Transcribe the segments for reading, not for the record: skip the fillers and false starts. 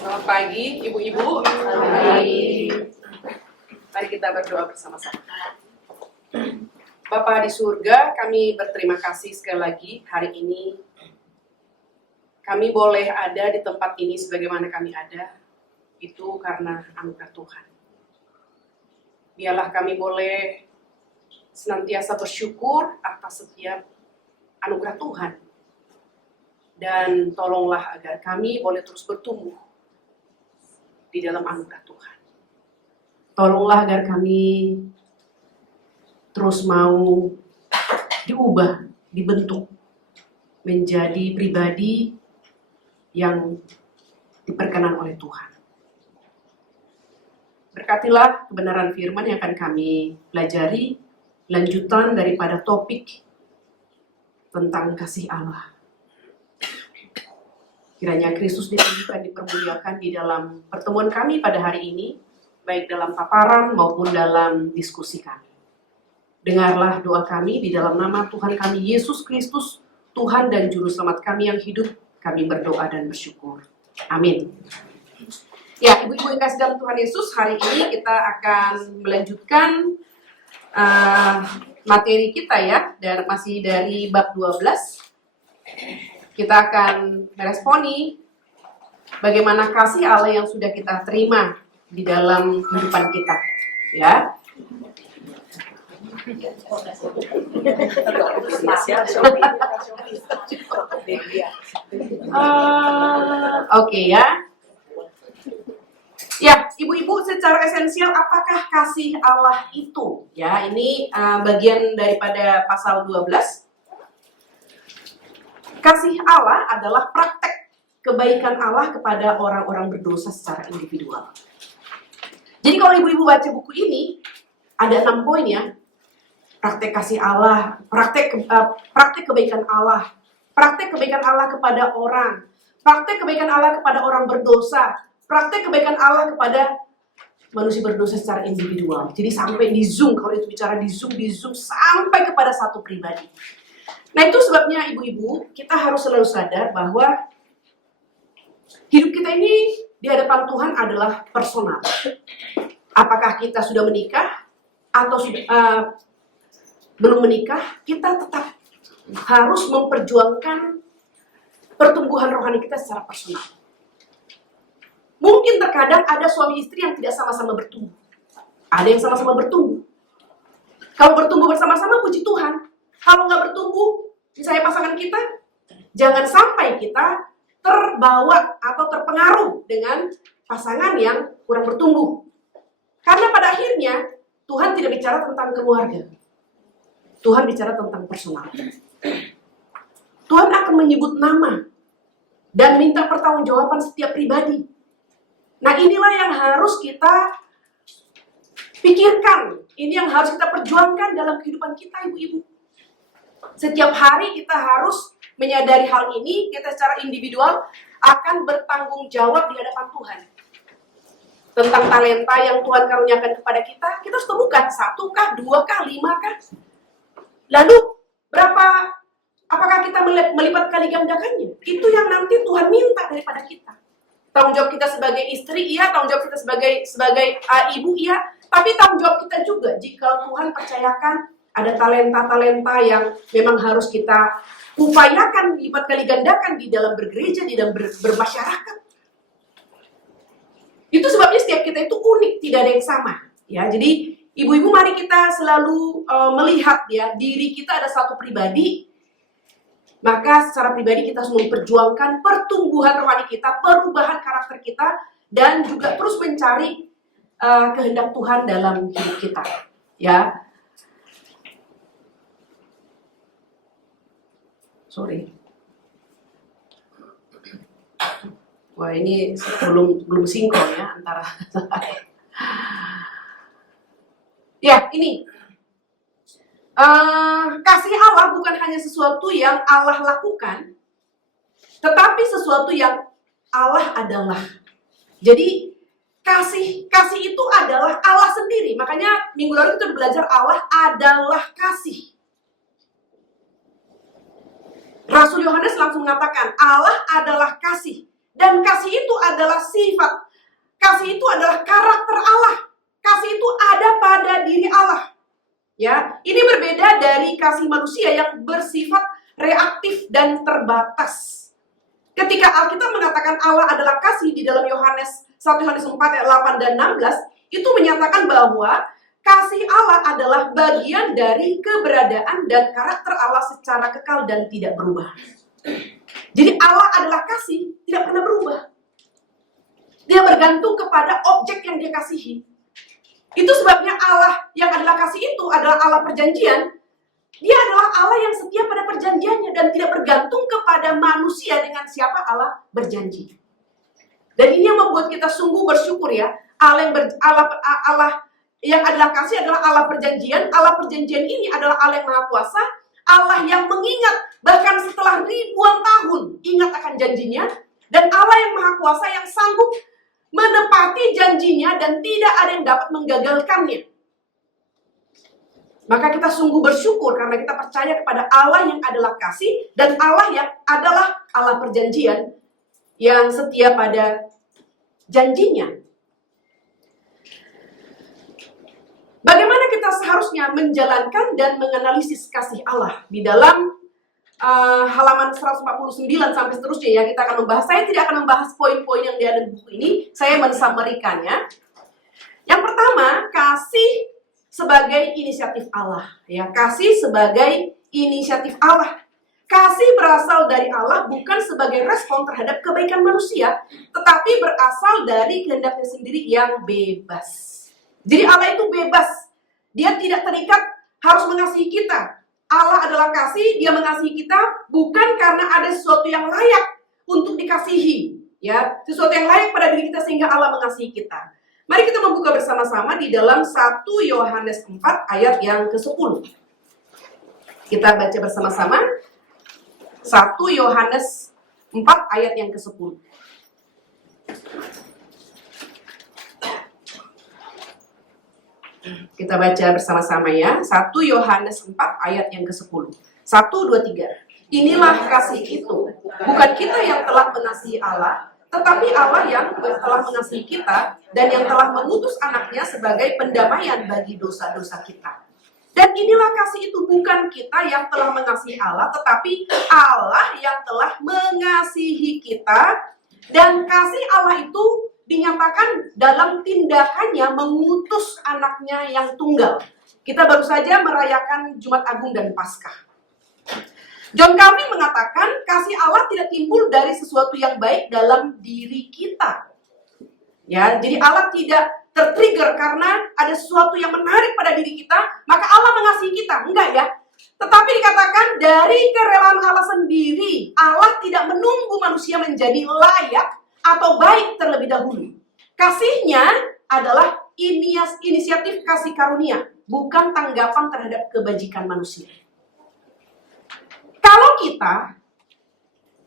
Selamat pagi, ibu-ibu. Pagi. Mari kita berdoa bersama-sama. Bapa di surga, kami berterima kasih sekali lagi hari ini. Kami boleh ada di tempat ini sebagaimana kami ada, itu karena anugerah Tuhan. Biarlah kami boleh senantiasa bersyukur atas setiap anugerah Tuhan. Dan tolonglah agar kami boleh terus bertumbuh di dalam anugerah Tuhan. Tolonglah agar kami terus mau diubah, dibentuk menjadi pribadi yang diperkenan oleh Tuhan. Berkatilah kebenaran firman yang akan kami pelajari, lanjutan daripada topik tentang kasih Allah. Kiranya Kristus ditinggikan, dipermuliakan di dalam pertemuan kami pada hari ini, baik dalam paparan maupun dalam diskusi kami. Dengarlah doa kami di dalam nama Tuhan kami Yesus Kristus, Tuhan dan Juru Selamat kami yang hidup, kami berdoa dan bersyukur. Amin. Ya, ibu-ibu yang kasih dalam Tuhan Yesus, hari ini kita akan melanjutkan materi kita ya, dan masih dari bab 12. Kita akan meresponi bagaimana kasih Allah yang sudah kita terima di dalam kehidupan kita, ya. Oke ya. Ya, ibu-ibu secara esensial apakah kasih Allah itu? Ya, ini bagian daripada pasal 12. Kasih Allah adalah praktek kebaikan Allah kepada orang-orang berdosa secara individual. Jadi kalau ibu-ibu baca buku ini, ada 6 poin ya. Praktek kasih Allah, praktek kebaikan Allah, praktek kebaikan Allah kepada orang, praktek kebaikan Allah kepada orang berdosa, praktek kebaikan Allah kepada manusia berdosa secara individual. Jadi sampai di zoom, kalau itu bicara di zoom sampai kepada satu pribadi. Nah itu sebabnya ibu-ibu, kita harus selalu sadar bahwa hidup kita ini di hadapan Tuhan adalah personal. Apakah kita sudah menikah atau belum menikah, kita tetap harus memperjuangkan pertumbuhan rohani kita secara personal. Mungkin terkadang ada suami istri yang tidak sama-sama bertumbuh. Ada yang sama-sama bertumbuh. Kalau bertumbuh bersama-sama, puji Tuhan. Kalau nggak bertumbuh, misalnya pasangan kita, jangan sampai kita terbawa atau terpengaruh dengan pasangan yang kurang bertumbuh. Karena pada akhirnya, Tuhan tidak bicara tentang keluarga. Tuhan bicara tentang personal. Tuhan akan menyebut nama dan minta pertanggungjawaban setiap pribadi. Nah inilah yang harus kita pikirkan. Ini yang harus kita perjuangkan dalam kehidupan kita, ibu-ibu. Setiap hari kita harus menyadari hal ini, kita secara individual akan bertanggung jawab di hadapan Tuhan. Tentang talenta yang Tuhan karuniakan kepada kita harus temukan 1 kah, 2 kah, 5 kah? Lalu, apakah kita melipat kali gandakannya? Itu yang nanti Tuhan minta daripada kita. Tanggung jawab kita sebagai istri, iya. Tanggung jawab kita sebagai ibu, iya. Tapi tanggung jawab kita juga, jika Tuhan percayakan ada talenta-talenta yang memang harus kita upayakan lipat kali gandakan di dalam bergereja, di dalam bermasyarakat. Itu sebabnya setiap kita itu unik, tidak ada yang sama. Ya, jadi ibu-ibu mari kita selalu melihat ya, diri kita ada satu pribadi. Maka secara pribadi kita harus memperjuangkan pertumbuhan rohani kita, perubahan karakter kita, dan juga terus mencari kehendak Tuhan dalam hidup kita. Ya. Sorry. Wah ini belum sinkron ya antara ya ini kasih Allah bukan hanya sesuatu yang Allah lakukan, tetapi sesuatu yang Allah adalah. Jadi kasih itu adalah Allah sendiri. Makanya minggu lalu kita belajar Allah adalah kasih. Rasul Yohanes langsung mengatakan Allah adalah kasih. Dan kasih itu adalah sifat ini berbeda dari kasih manusia yang bersifat reaktif dan terbatas. Ketika Alkitab mengatakan Allah adalah kasih di dalam 1 Yohanes 4 ayat 8 dan 16, itu menyatakan bahwa kasih Allah adalah bagian dari keberadaan dan karakter Allah secara kekal dan tidak berubah. Jadi Allah adalah kasih, tidak pernah berubah. Dia bergantung kepada objek yang dia kasihi. Itu sebabnya Allah yang adalah kasih itu adalah Allah perjanjian. Dia adalah Allah yang setia pada perjanjiannya dan tidak bergantung kepada manusia dengan siapa Allah berjanji. Dan ini yang membuat kita sungguh bersyukur ya. Allah yang adalah kasih adalah Allah perjanjian. Allah perjanjian ini adalah Allah yang Maha Kuasa, Allah yang mengingat bahkan setelah ribuan tahun ingat akan janjinya, dan Allah yang Maha Kuasa yang sanggup menepati janjinya dan tidak ada yang dapat menggagalkannya. Maka kita sungguh bersyukur karena kita percaya kepada Allah yang adalah kasih dan Allah yang adalah Allah perjanjian yang setia pada janjinya. Bagaimana kita seharusnya menjalankan dan menganalisis kasih Allah di dalam halaman 149 sampai seterusnya ya, kita akan membahas. Saya tidak akan membahas poin-poin yang ada di buku ini, saya mensummary-kannya. Yang pertama, kasih sebagai inisiatif Allah, ya, kasih sebagai inisiatif Allah. Kasih berasal dari Allah bukan sebagai respon terhadap kebaikan manusia, tetapi berasal dari kehendaknya sendiri yang bebas. Jadi Allah itu bebas, dia tidak terikat harus mengasihi kita. Allah adalah kasih, dia mengasihi kita bukan karena ada sesuatu yang layak untuk dikasihi, ya, sesuatu yang layak pada diri kita sehingga Allah mengasihi kita. Mari kita membuka bersama-sama di dalam 1 Yohanes 4 ayat yang ke-10. Kita baca bersama-sama 1 Yohanes 4 ayat yang ke-10. Kita baca bersama-sama ya. 1 Yohanes 4 ayat yang ke-10. 1, 2, 3. Inilah kasih itu. Bukan kita yang telah mengasihi Allah, tetapi Allah yang telah mengasihi kita dan yang telah mengutus anaknya sebagai pendamaian bagi dosa-dosa kita. Dan inilah kasih itu, bukan kita yang telah mengasihi Allah, tetapi Allah yang telah mengasihi kita. Dan kasih Allah itu dinyatakan dalam tindakannya mengutus anaknya yang tunggal. Kita baru saja merayakan Jumat Agung dan Paskah. John Calvin mengatakan kasih Allah tidak timbul dari sesuatu yang baik dalam diri kita. Ya, jadi Allah tidak tertrigger karena ada sesuatu yang menarik pada diri kita, maka Allah mengasihi kita. Enggak ya. Tetapi dikatakan dari kerelaan Allah sendiri, Allah tidak menunggu manusia menjadi layak atau baik terlebih dahulu. Kasihnya adalah inisiatif kasih karunia, bukan tanggapan terhadap kebajikan manusia. Kalau kita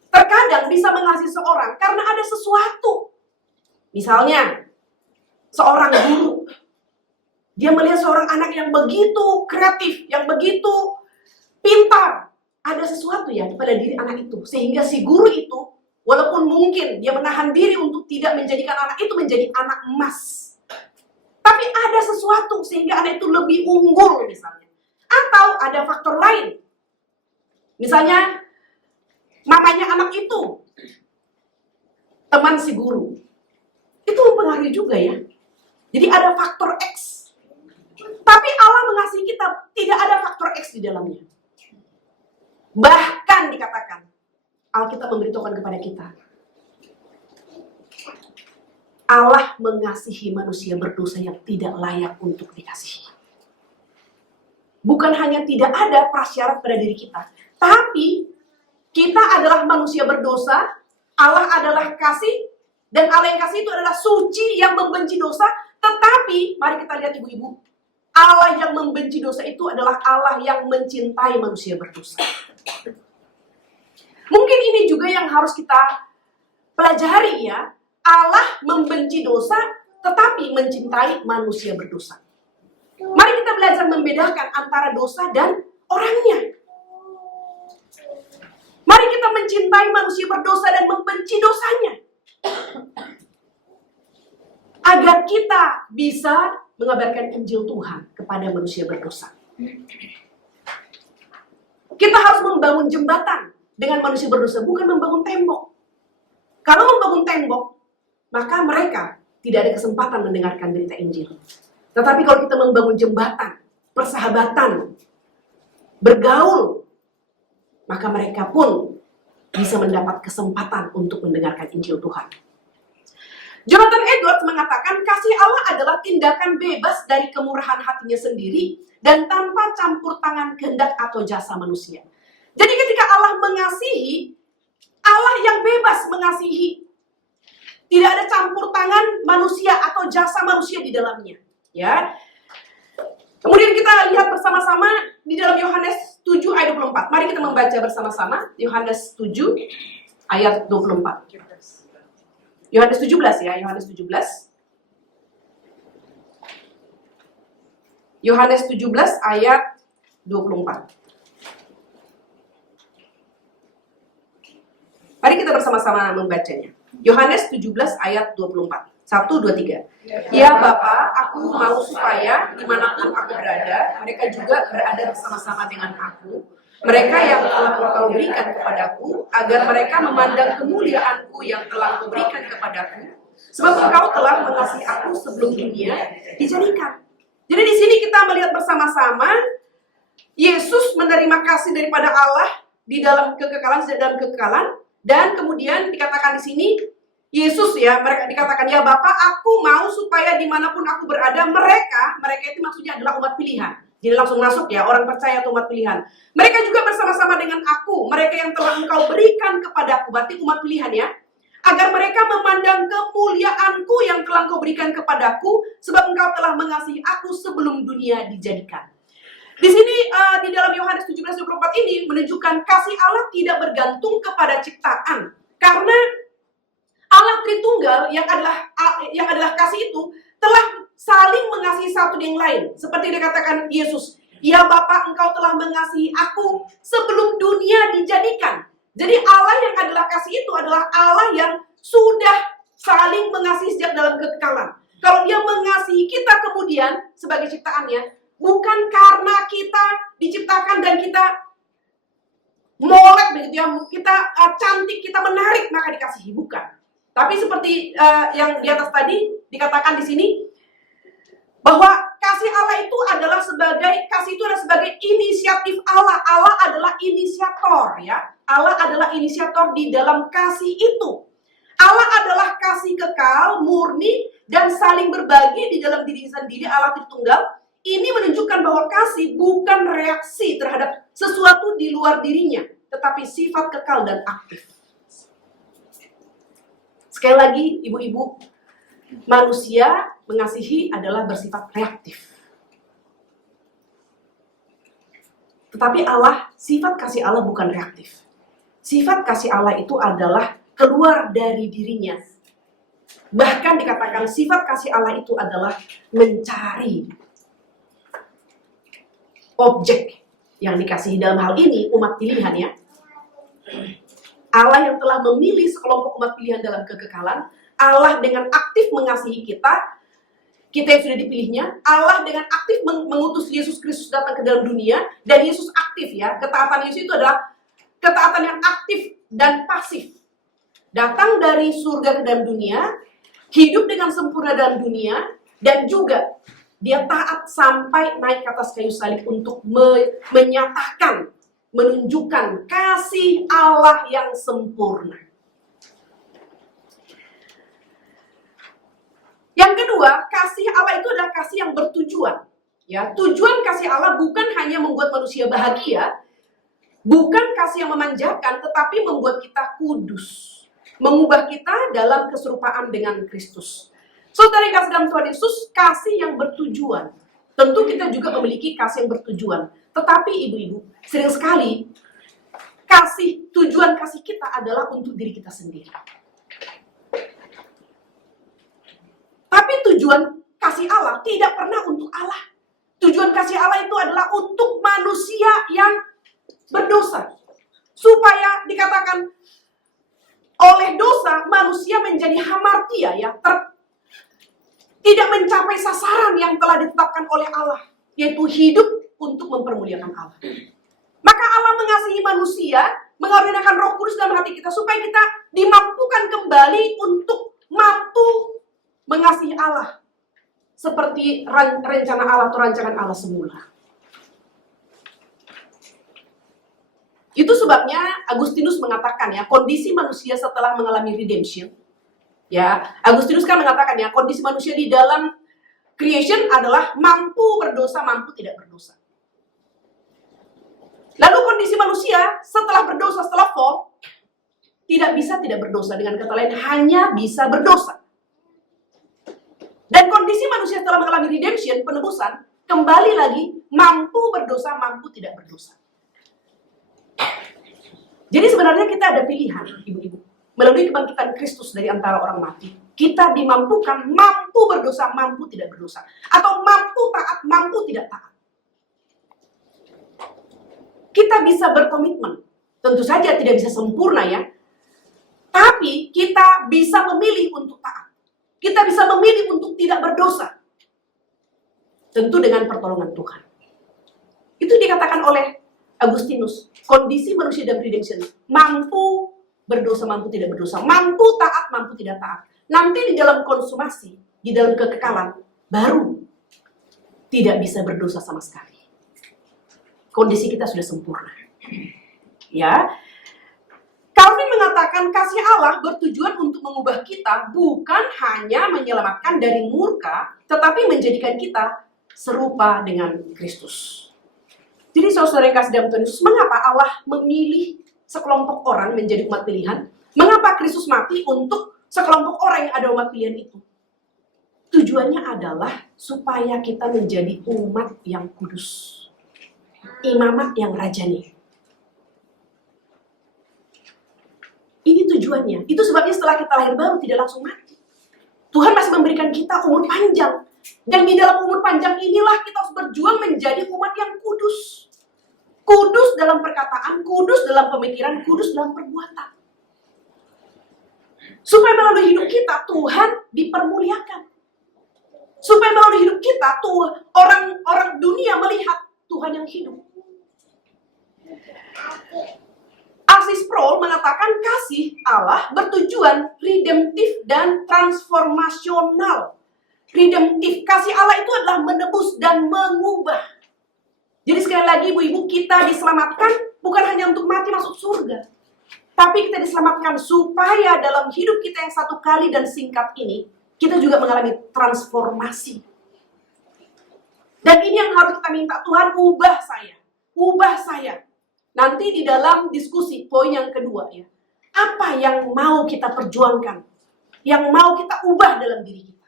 terkadang bisa mengasihi seorang karena ada sesuatu. Misalnya, seorang guru, dia melihat seorang anak yang begitu kreatif, yang begitu pintar. Ada sesuatu ya pada diri anak itu, sehingga si guru itu walaupun mungkin dia menahan diri untuk tidak menjadikan anak itu menjadi anak emas, tapi ada sesuatu sehingga anak itu lebih unggul misalnya. Atau ada faktor lain. Misalnya, mamanya anak itu teman si guru. Itu mempengaruhi juga ya. Jadi ada faktor X. Tapi Allah mengasihi kita, tidak ada faktor X di dalamnya. Bahkan dikatakan, Alkitab memberitahukan kepada kita, Allah mengasihi manusia berdosa yang tidak layak untuk dikasihi. Bukan hanya tidak ada prasyarat pada diri kita, tapi kita adalah manusia berdosa, Allah adalah kasih, dan Allah yang kasih itu adalah suci yang membenci dosa. Tetapi, mari kita lihat ibu-ibu, Allah yang membenci dosa itu adalah Allah yang mencintai manusia berdosa. Mungkin ini juga yang harus kita pelajari ya. Allah membenci dosa, tetapi mencintai manusia berdosa. Mari kita belajar membedakan antara dosa dan orangnya. Mari kita mencintai manusia berdosa dan membenci dosanya. Agar kita bisa mengabarkan Injil Tuhan kepada manusia berdosa. Kita harus membangun jembatan dengan manusia berdosa, bukan membangun tembok. Kalau membangun tembok, maka mereka tidak ada kesempatan mendengarkan berita Injil. Tetapi kalau kita membangun jembatan, persahabatan, bergaul, maka mereka pun bisa mendapat kesempatan untuk mendengarkan Injil Tuhan. Jonathan Edwards mengatakan kasih Allah adalah tindakan bebas dari kemurahan hatinya sendiri dan tanpa campur tangan kehendak atau jasa manusia. Jadi ketika Allah mengasihi, Allah yang bebas mengasihi. Tidak ada campur tangan manusia atau jasa manusia di dalamnya. Ya. Kemudian kita lihat bersama-sama di dalam Yohanes 7 ayat 24. Mari kita membaca bersama-sama Yohanes 7 ayat 24. Yohanes 17 ya, Yohanes 17. Yohanes 17 ayat 24. Mari kita bersama-sama membacanya. Yohanes 17 ayat 24. 1, 2, 3. Ya Bapa, aku mau supaya dimanapun aku berada, mereka juga berada bersama-sama dengan aku. Mereka yang telah Engkau berikan kepadaku, agar mereka memandang kemuliaan-Ku yang telah Engkau berikan kepadaku, sebab Engkau telah mengasihi aku sebelum dunia dijadikan. Jadi di sini kita melihat bersama-sama Yesus menerima kasih daripada Allah di dalam kekekalan, dan kemudian dikatakan di sini Yesus ya, mereka dikatakan ya Bapa, aku mau supaya dimanapun aku berada, mereka itu maksudnya adalah umat pilihan. Jadi langsung masuk ya, orang percaya atau umat pilihan. Mereka juga bersama-sama dengan aku, mereka yang telah Engkau berikan kepadaku, berarti umat pilihan ya. Agar mereka memandang kemuliaan-Ku yang telah Engkau berikan kepadaku, sebab Engkau telah mengasihi aku sebelum dunia dijadikan. Di sini di dalam Yohanes 17:24 ini menunjukkan kasih Allah tidak bergantung kepada ciptaan. Karena Allah Tritunggal yang adalah kasih itu telah saling mengasihi satu yang lain. Seperti dikatakan Yesus, ya Bapa, Engkau telah mengasihi aku sebelum dunia dijadikan. Jadi Allah yang adalah kasih itu adalah Allah yang sudah saling mengasihi sejak dalam kekekalan. Kalau Dia mengasihi kita kemudian sebagai ciptaannya, bukan karena kita diciptakan dan kita molek begitu ya, kita cantik, kita menarik maka dikasihi, bukan. Tapi seperti yang di atas tadi dikatakan di sini, bahwa kasih Allah itu adalah sebagai inisiatif Allah. Allah adalah inisiator ya. Allah adalah inisiator di dalam kasih itu. Allah adalah kasih kekal, murni, dan saling berbagi di dalam diri sendiri. Allah Tritunggal. Ini menunjukkan bahwa kasih bukan reaksi terhadap sesuatu di luar dirinya, tetapi sifat kekal dan aktif. Sekali lagi, ibu-ibu, manusia mengasihi adalah bersifat reaktif. Tetapi Allah, sifat kasih Allah bukan reaktif. Sifat kasih Allah itu adalah keluar dari dirinya. Bahkan dikatakan sifat kasih Allah itu adalah mencari objek yang dikasihi. Dalam hal ini umat pilihan ya. Allah yang telah memilih sekelompok umat pilihan dalam kekekalan. Allah dengan aktif mengasihi kita yang sudah dipilihnya. Allah dengan aktif mengutus Yesus Kristus datang ke dalam dunia. Dan Yesus aktif ya. Ketaatan Yesus itu adalah ketaatan yang aktif dan pasif. Datang dari surga ke dalam dunia, hidup dengan sempurna dalam dunia, dan juga Dia taat sampai naik ke atas kayu salib untuk menyatakan, menunjukkan kasih Allah yang sempurna. Yang kedua, kasih Allah itu adalah kasih yang bertujuan. Ya, tujuan kasih Allah bukan hanya membuat manusia bahagia, bukan kasih yang memanjakan, tetapi membuat kita kudus, mengubah kita dalam keserupaan dengan Kristus. Saudara yang kasih dalam Tuhan Yesus, kasih yang bertujuan. Tentu kita juga memiliki kasih yang bertujuan. Tetapi ibu-ibu, sering sekali tujuan kasih kita adalah untuk diri kita sendiri. Tapi tujuan kasih Allah tidak pernah untuk Allah. Tujuan kasih Allah itu adalah untuk manusia yang berdosa. Supaya dikatakan oleh dosa manusia menjadi hamartia ya, tidak mencapai sasaran yang telah ditetapkan oleh Allah, yaitu hidup untuk mempermuliakan Allah. Maka Allah mengasihi manusia, mengaruniakan Roh Kudus dalam hati kita supaya kita dimampukan kembali untuk mampu mengasihi Allah seperti rencana Allah atau rancangan Allah semula. Itu sebabnya Agustinus mengatakan ya, kondisi manusia setelah mengalami redemption. Ya, Agustinus kan mengatakan ya, kondisi manusia di dalam creation adalah mampu berdosa, mampu tidak berdosa. Lalu kondisi manusia setelah berdosa, setelah fall, tidak bisa tidak berdosa. Dengan kata lain, hanya bisa berdosa. Dan kondisi manusia setelah mengalami redemption, penebusan, kembali lagi mampu berdosa, mampu tidak berdosa. Jadi sebenarnya kita ada pilihan, ibu-ibu. Melalui kebangkitan Kristus dari antara orang mati, kita dimampukan mampu berdosa, mampu tidak berdosa. Atau mampu taat, mampu tidak taat. Kita bisa berkomitmen. Tentu saja tidak bisa sempurna ya. Tapi kita bisa memilih untuk taat. Kita bisa memilih untuk tidak berdosa. Tentu dengan pertolongan Tuhan. Itu dikatakan oleh Agustinus. Kondisi manusia dalam redemption. Mampu berdosa, mampu tidak berdosa. Mampu taat, mampu tidak taat. Nanti di dalam konsumasi, di dalam kekekalan, baru tidak bisa berdosa sama sekali. Kondisi kita sudah sempurna. Ya. Calvin mengatakan kasih Allah bertujuan untuk mengubah kita bukan hanya menyelamatkan dari murka, tetapi menjadikan kita serupa dengan Kristus. Jadi saudara yang kasih dalam Tuhan Yesus, mengapa Allah memilih sekelompok orang menjadi umat pilihan? Mengapa Kristus mati untuk sekelompok orang yang ada umat pilihan itu? Tujuannya adalah supaya kita menjadi umat yang kudus. Imamat yang rajani. Ini tujuannya. Itu sebabnya setelah kita lahir baru tidak langsung mati. Tuhan masih memberikan kita umur panjang. Dan di dalam umur panjang inilah kita harus berjuang menjadi umat yang kudus. Kudus dalam perkataan, kudus dalam pemikiran, kudus dalam perbuatan. Supaya melalui hidup kita Tuhan dipermuliakan. Supaya melalui hidup kita orang dunia melihat Tuhan yang hidup. R.C. Sproul mengatakan kasih Allah bertujuan redemptif dan transformasional. Redemptif, kasih Allah itu adalah menebus dan mengubah. Jadi sekali lagi ibu-ibu, kita diselamatkan bukan hanya untuk mati masuk surga. Tapi kita diselamatkan supaya dalam hidup kita yang satu kali dan singkat ini, kita juga mengalami transformasi. Dan ini yang harus kita minta, Tuhan ubah saya. Ubah saya. Nanti di dalam diskusi, poin yang kedua ya. Apa yang mau kita perjuangkan? Yang mau kita ubah dalam diri kita?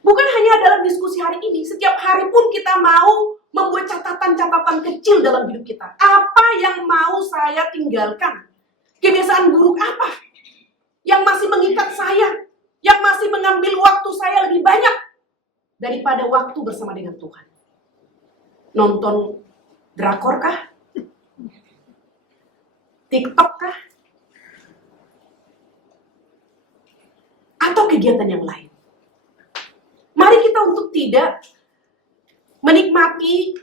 Bukan hanya dalam diskusi hari ini, setiap hari pun kita mau membuat catatan-catatan kecil dalam hidup kita. Apa yang mau saya tinggalkan? Kebiasaan buruk apa? Yang masih mengikat saya? Yang masih mengambil waktu saya lebih banyak daripada waktu bersama dengan Tuhan? Nonton drakor kah? TikTok kah? Atau kegiatan yang lain? Mari kita untuk tidak menikmati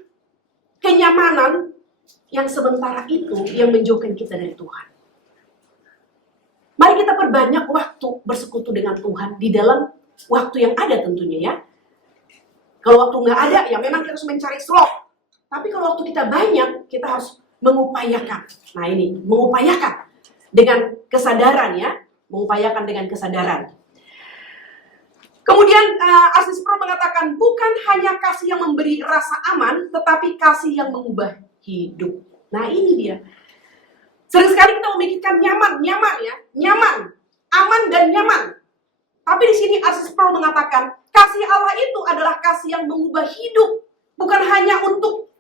kenyamanan yang sementara itu yang menjauhkan kita dari Tuhan. Mari kita perbanyak waktu bersekutu dengan Tuhan di dalam waktu yang ada tentunya ya. Kalau waktu nggak ada, ya memang kita harus mencari slot. Tapi kalau waktu kita banyak, kita harus mengupayakan. Nah ini, mengupayakan dengan kesadaran ya. Mengupayakan dengan kesadaran. Kemudian R.C. Sproul mengatakan, bukan hanya kasih yang memberi rasa aman, tetapi kasih yang mengubah hidup. Nah ini dia. Sering sekali kita memikirkan nyaman ya. Nyaman, aman dan nyaman. Tapi di sini R.C. Sproul mengatakan, kasih Allah itu adalah kasih yang mengubah hidup. Bukan hanya untuk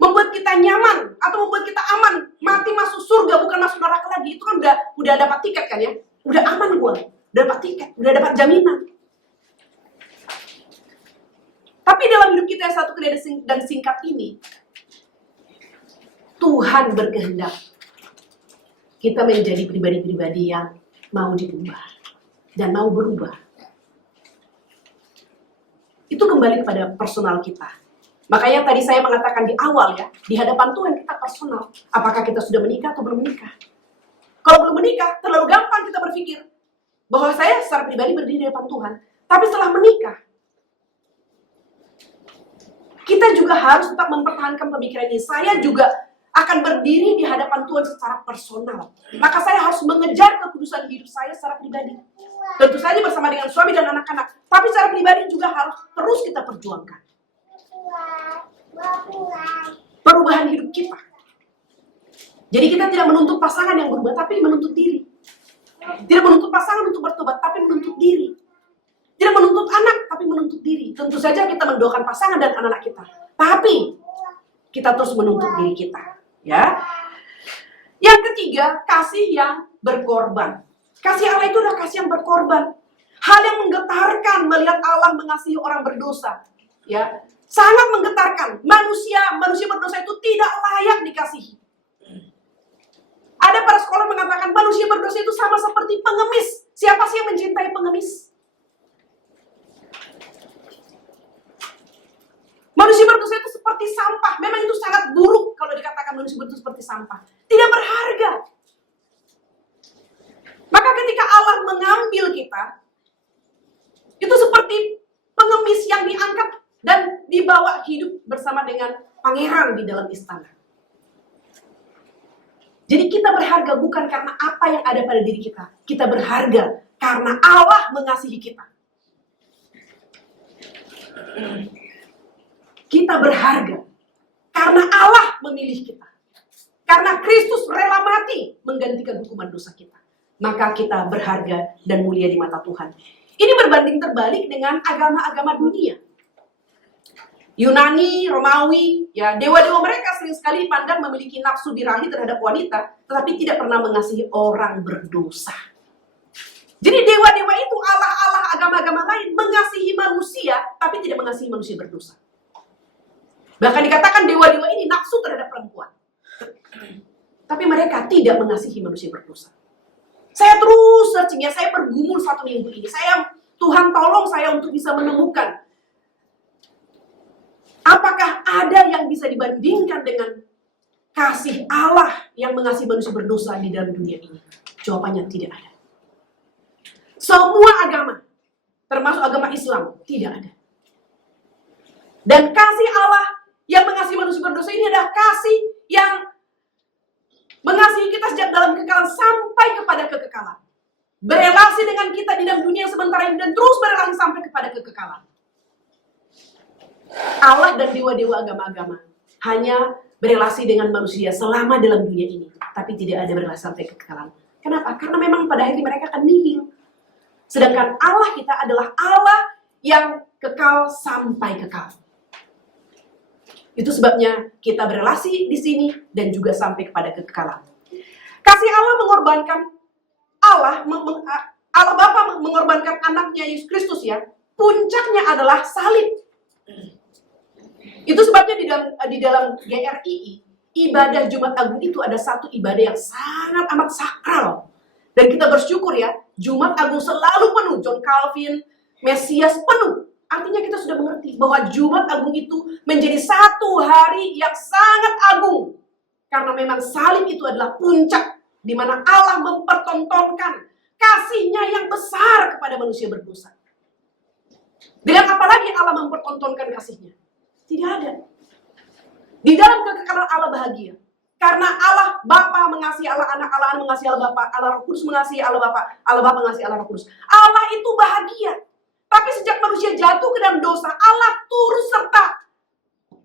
membuat kita nyaman atau membuat kita aman, mati masuk surga bukan masuk neraka lagi. Itu kan udah dapat tiket kan ya, udah aman gua, udah dapat tiket, udah dapat jaminan. Tapi dalam hidup kita yang satu kali dan singkat ini, Tuhan berkehendak kita menjadi pribadi-pribadi yang mau diubah dan mau berubah. Itu kembali kepada personal kita. Makanya tadi saya mengatakan di awal ya, di hadapan Tuhan kita personal. Apakah kita sudah menikah atau belum menikah? Kalau belum menikah, terlalu gampang kita berpikir bahwa saya secara pribadi berdiri di hadapan Tuhan. Tapi setelah menikah, kita juga harus tetap mempertahankan pemikiran ini. Saya juga akan berdiri di hadapan Tuhan secara personal. Maka saya harus mengejar kekudusan hidup saya secara pribadi. Tentu saja bersama dengan suami dan anak-anak. Tapi secara pribadi juga harus terus kita perjuangkan perubahan hidup kita. Jadi kita tidak menuntut pasangan yang berubah, tapi menuntut diri. Tidak menuntut pasangan untuk bertobat, tapi menuntut diri. Tidak menuntut anak, tapi menuntut diri. Tentu saja kita mendoakan pasangan dan anak-anak kita. Tapi kita terus menuntut diri kita. Ya. Yang ketiga, kasih yang berkorban. Kasih Allah itu adalah kasih yang berkorban. Hal yang menggetarkan melihat Allah mengasihi orang berdosa. Ya. Sangat menggetarkan. Manusia berdosa itu tidak layak dikasihi. Ada para sekolah mengatakan manusia berdosa itu sama seperti pengemis. Siapa sih yang mencintai pengemis? Manusia berdosa itu seperti sampah. Memang itu sangat buruk kalau dikatakan manusia berdosa seperti sampah. Tidak berharga. Maka ketika Allah mengambil kita, itu seperti pengemis yang diangkat dan dibawa hidup bersama dengan pangeran di dalam istana. Jadi kita berharga bukan karena apa yang ada pada diri kita. Kita berharga karena Allah mengasihi kita. Kita berharga karena Allah memilih kita. Karena Kristus rela mati menggantikan hukuman dosa kita. Maka kita berharga dan mulia di mata Tuhan. Ini berbanding terbalik dengan agama-agama dunia. Yunani, Romawi, ya dewa-dewa mereka sering sekali dipandang memiliki nafsu birahi terhadap wanita, tetapi tidak pernah mengasihi orang berdosa. Jadi dewa-dewa itu, Allah-Allah agama-agama lain mengasihi manusia, tapi tidak mengasihi manusia berdosa. Bahkan dikatakan dewa-dewa ini nafsu terhadap perempuan. Tapi mereka tidak mengasihi manusia berdosa. Saya terus searching ya, saya bergumul 1 minggu ini. Tuhan tolong saya untuk bisa menemukan apakah ada yang bisa dibandingkan dengan kasih Allah yang mengasihi manusia berdosa di dalam dunia ini? Jawabannya tidak ada. Semua agama, termasuk agama Islam, tidak ada. Dan kasih Allah yang mengasihi manusia berdosa ini adalah kasih yang mengasihi kita sejak dalam kekekalan sampai kepada kekekalan. Berelasi dengan kita di dalam dunia yang sementara ini dan terus berelasi sampai kepada kekekalan. Allah dan dewa-dewa agama-agama hanya berelasi dengan manusia selama dalam dunia ini, tapi tidak ada berelasi sampai kekekalan. Kenapa? Karena memang pada akhirnya mereka akan nihil. Sedangkan Allah kita adalah Allah yang kekal sampai kekal. Itu sebabnya kita berelasi di sini dan juga sampai kepada kekekalan. Kasih Allah mengorbankan Allah Bapa mengorbankan anaknya Yesus Kristus ya. Puncaknya adalah salib. Itu sebabnya di dalam GRII, ibadah Jumat Agung itu ada satu ibadah yang sangat amat sakral. Dan kita bersyukur ya, Jumat Agung selalu penuh. John Calvin, Mesias penuh. Artinya kita sudah mengerti bahwa Jumat Agung itu menjadi satu hari yang sangat agung. Karena memang salib itu adalah puncak di mana Allah mempertontonkan kasih-Nya yang besar kepada manusia berdosa. Dengan apa lagi Allah mempertontonkan kasih-Nya? Tidak ada. Di dalam kekekalan Allah bahagia. Karena Allah Bapa mengasihi Allah Anak, Allah Anak mengasihi Allah Bapa, Allah Roh Kudus mengasihi Allah Bapa, Allah Bapa mengasihi Allah Roh Kudus. Allah itu bahagia. Tapi sejak manusia jatuh ke dalam dosa, Allah turut serta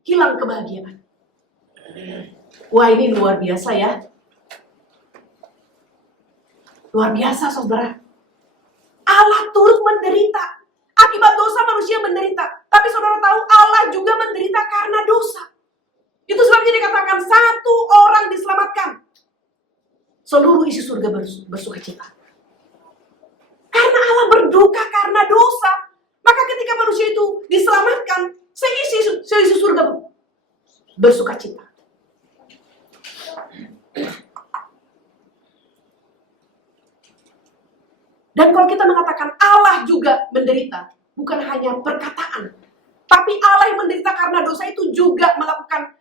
hilang kebahagiaan. Wah, ini luar biasa ya. Luar biasa, saudara. Allah turut menderita. Akibat dosa manusia menderita. Tapi saudara tahu Allah juga menderita karena dosa. Itu sebabnya dikatakan satu orang diselamatkan. Seluruh isi surga bersukacita. Karena Allah berduka karena dosa. Maka ketika manusia itu diselamatkan, seisi surga bersukacita. Dan kalau kita mengatakan Allah juga menderita, bukan hanya perkataan, Tapi Allah yang menderita karena dosa itu juga melakukan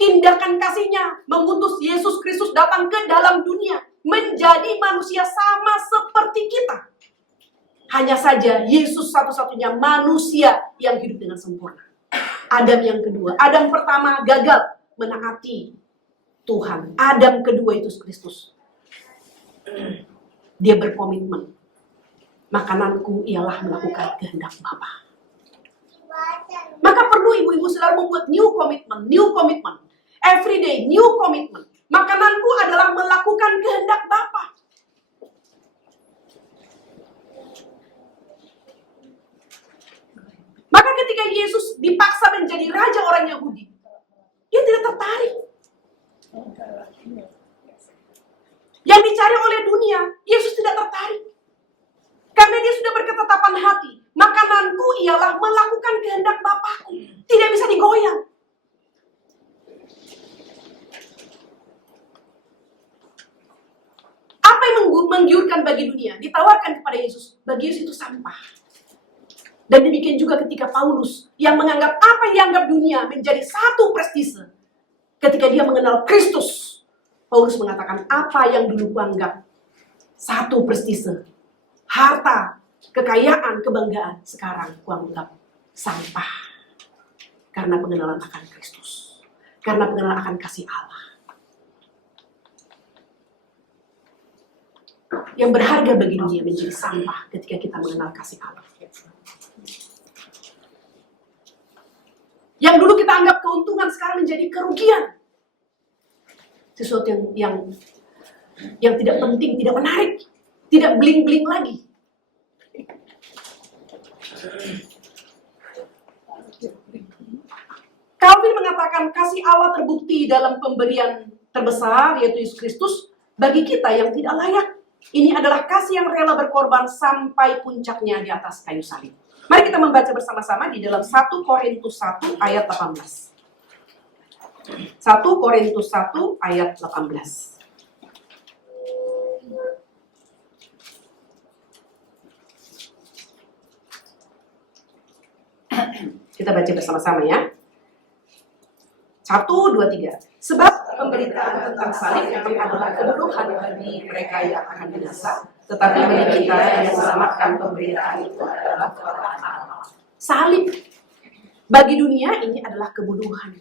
tindakan kasih-Nya, mengutus Yesus Kristus datang ke dalam dunia, menjadi manusia sama seperti kita. Hanya saja Yesus satu-satunya manusia yang hidup dengan sempurna. Adam yang kedua, Adam pertama gagal menaati Tuhan. Adam kedua itu Kristus. Dia berkomitmen, makananku ialah melakukan kehendak Bapa. Maka perlu ibu-ibu selalu membuat new commitment. Every day, new commitment. Makananku adalah melakukan kehendak Bapa. Maka ketika Yesus dipaksa menjadi raja orang Yahudi, dia tidak tertarik. Yang dicari oleh dunia, Yesus tidak tertarik. Karena dia sudah berketetapan hati. Makananku ialah melakukan kehendak Bapakku. Tidak bisa digoyang. Apa yang menggiurkan bagi dunia? Ditawarkan kepada Yesus. Bagi Yesus itu sampah. Dan demikian juga ketika Paulus yang menganggap apa yang dianggap dunia menjadi satu prestise. Ketika dia mengenal Kristus, Paulus mengatakan apa yang dulu kuanggap satu prestise, harta, kekayaan, kebanggaan, sekarang kuanggap sampah. Karena pengenalan akan Kristus. Karena pengenalan akan kasih Allah. Yang berharga bagi dunia menjadi sampah ketika kita mengenal kasih Allah. Yang dulu kita anggap keuntungan sekarang menjadi kerugian. Sesuatu yang tidak penting, tidak menarik, tidak bling-bling lagi. Calvin mengatakan kasih Allah terbukti dalam pemberian terbesar, yaitu Yesus Kristus, bagi kita yang tidak layak. Ini adalah kasih yang rela berkorban sampai puncaknya di atas kayu salib. Mari kita membaca bersama-sama di dalam 1 Korintus 1 ayat 18. 1 Korintus 1 ayat 18. Kita baca bersama-sama ya. 1, 2, 3. Sebab pemberitaan tentang salib yang adalah kebodohan bagi mereka yang akan binasa, tetapi bagi kita yang diselamatkan pemberitaan itu adalah kebenaran Allah. Salib bagi dunia ini adalah kebodohan.